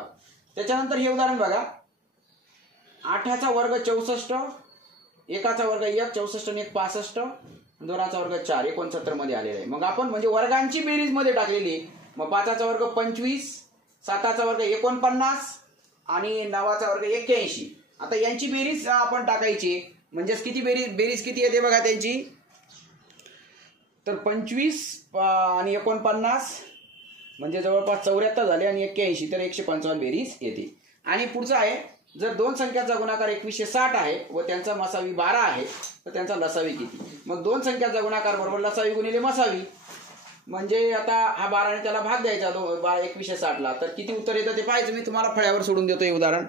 त्याच्यानंतर हे उदाहरण बघा. 8चा वर्ग 64 एकाचा वर्ग 1 64 आणि 1 65, दोनाचा वर्ग 4 69 मध्ये आलेला आहे. मग आपण म्हणजे वर्गांची बेरीज मध्ये टाकलेली. मग 5चा वर्ग 25, 7चा वर्ग 49 आणि 9चा वर्ग 81. आता यांची बेरीज आपण टाकायची. म्हणजे किती बेरीज किती येते बघा त्यांची. तर 25 आणि 49 म्हणजे जवळपास 74 झाले आणि 81 तर 155 बेरीज येते. आणि पुढचं आहे, जर दोन संख्यांचा गुणाकार 2160 आहे व त्यांचा मसावी 12 आहे तर त्यांचा लसावी किती. मग दोन संख्यांचा गुणाकार बरोबर लसावी गुणिले मसावी. म्हणजे आता हा 12 ने त्याला भाग द्यायचा 2160 ला. तर किती उत्तर येतं ते पाहायचं. मी तुम्हाला फळ्यावर सोडून देतो हे उदाहरण.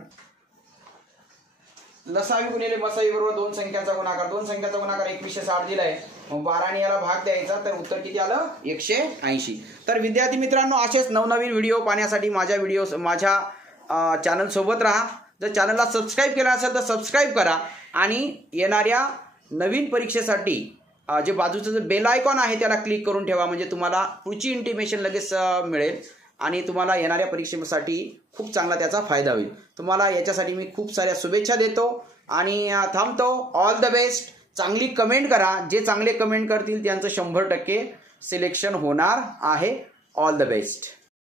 लसावी गुणिले मसावी बरोबर दोन संख्यांचा गुणाकार. दोन संख्यांचा गुणाकार 2160 दिलाय. मग 12 ने याला भाग द्यायचा तर उत्तर किती आलं 180. तर विद्यार्थी मित्रांनो, असेच नवनवीन व्हिडिओ पाहण्यासाठी माझ्या चॅनल सोबत राहा. जर चॅनलला सबस्क्राईब केलं असेल तर सबस्क्राईब करा आणि येणाऱ्या नवीन परीक्षेसाठी जे बाजूचं जे बेल आयकॉन आहे त्याला क्लिक करून ठेवा. म्हणजे तुम्हाला पुढची इंटिमेशन लगेच मिळेल आणि तुम्हाला येणाऱ्या परीक्षेसाठी खूप चांगला त्याचा फायदा होईल. तुम्हाला याच्यासाठी मी खूप साऱ्या शुभेच्छा देतो आणि थांबतो. All the best. चांगली कमेंट करा. जे चांगले कमेंट करतील त्यांचं 100% सिलेक्शन होणार आहे. All the best.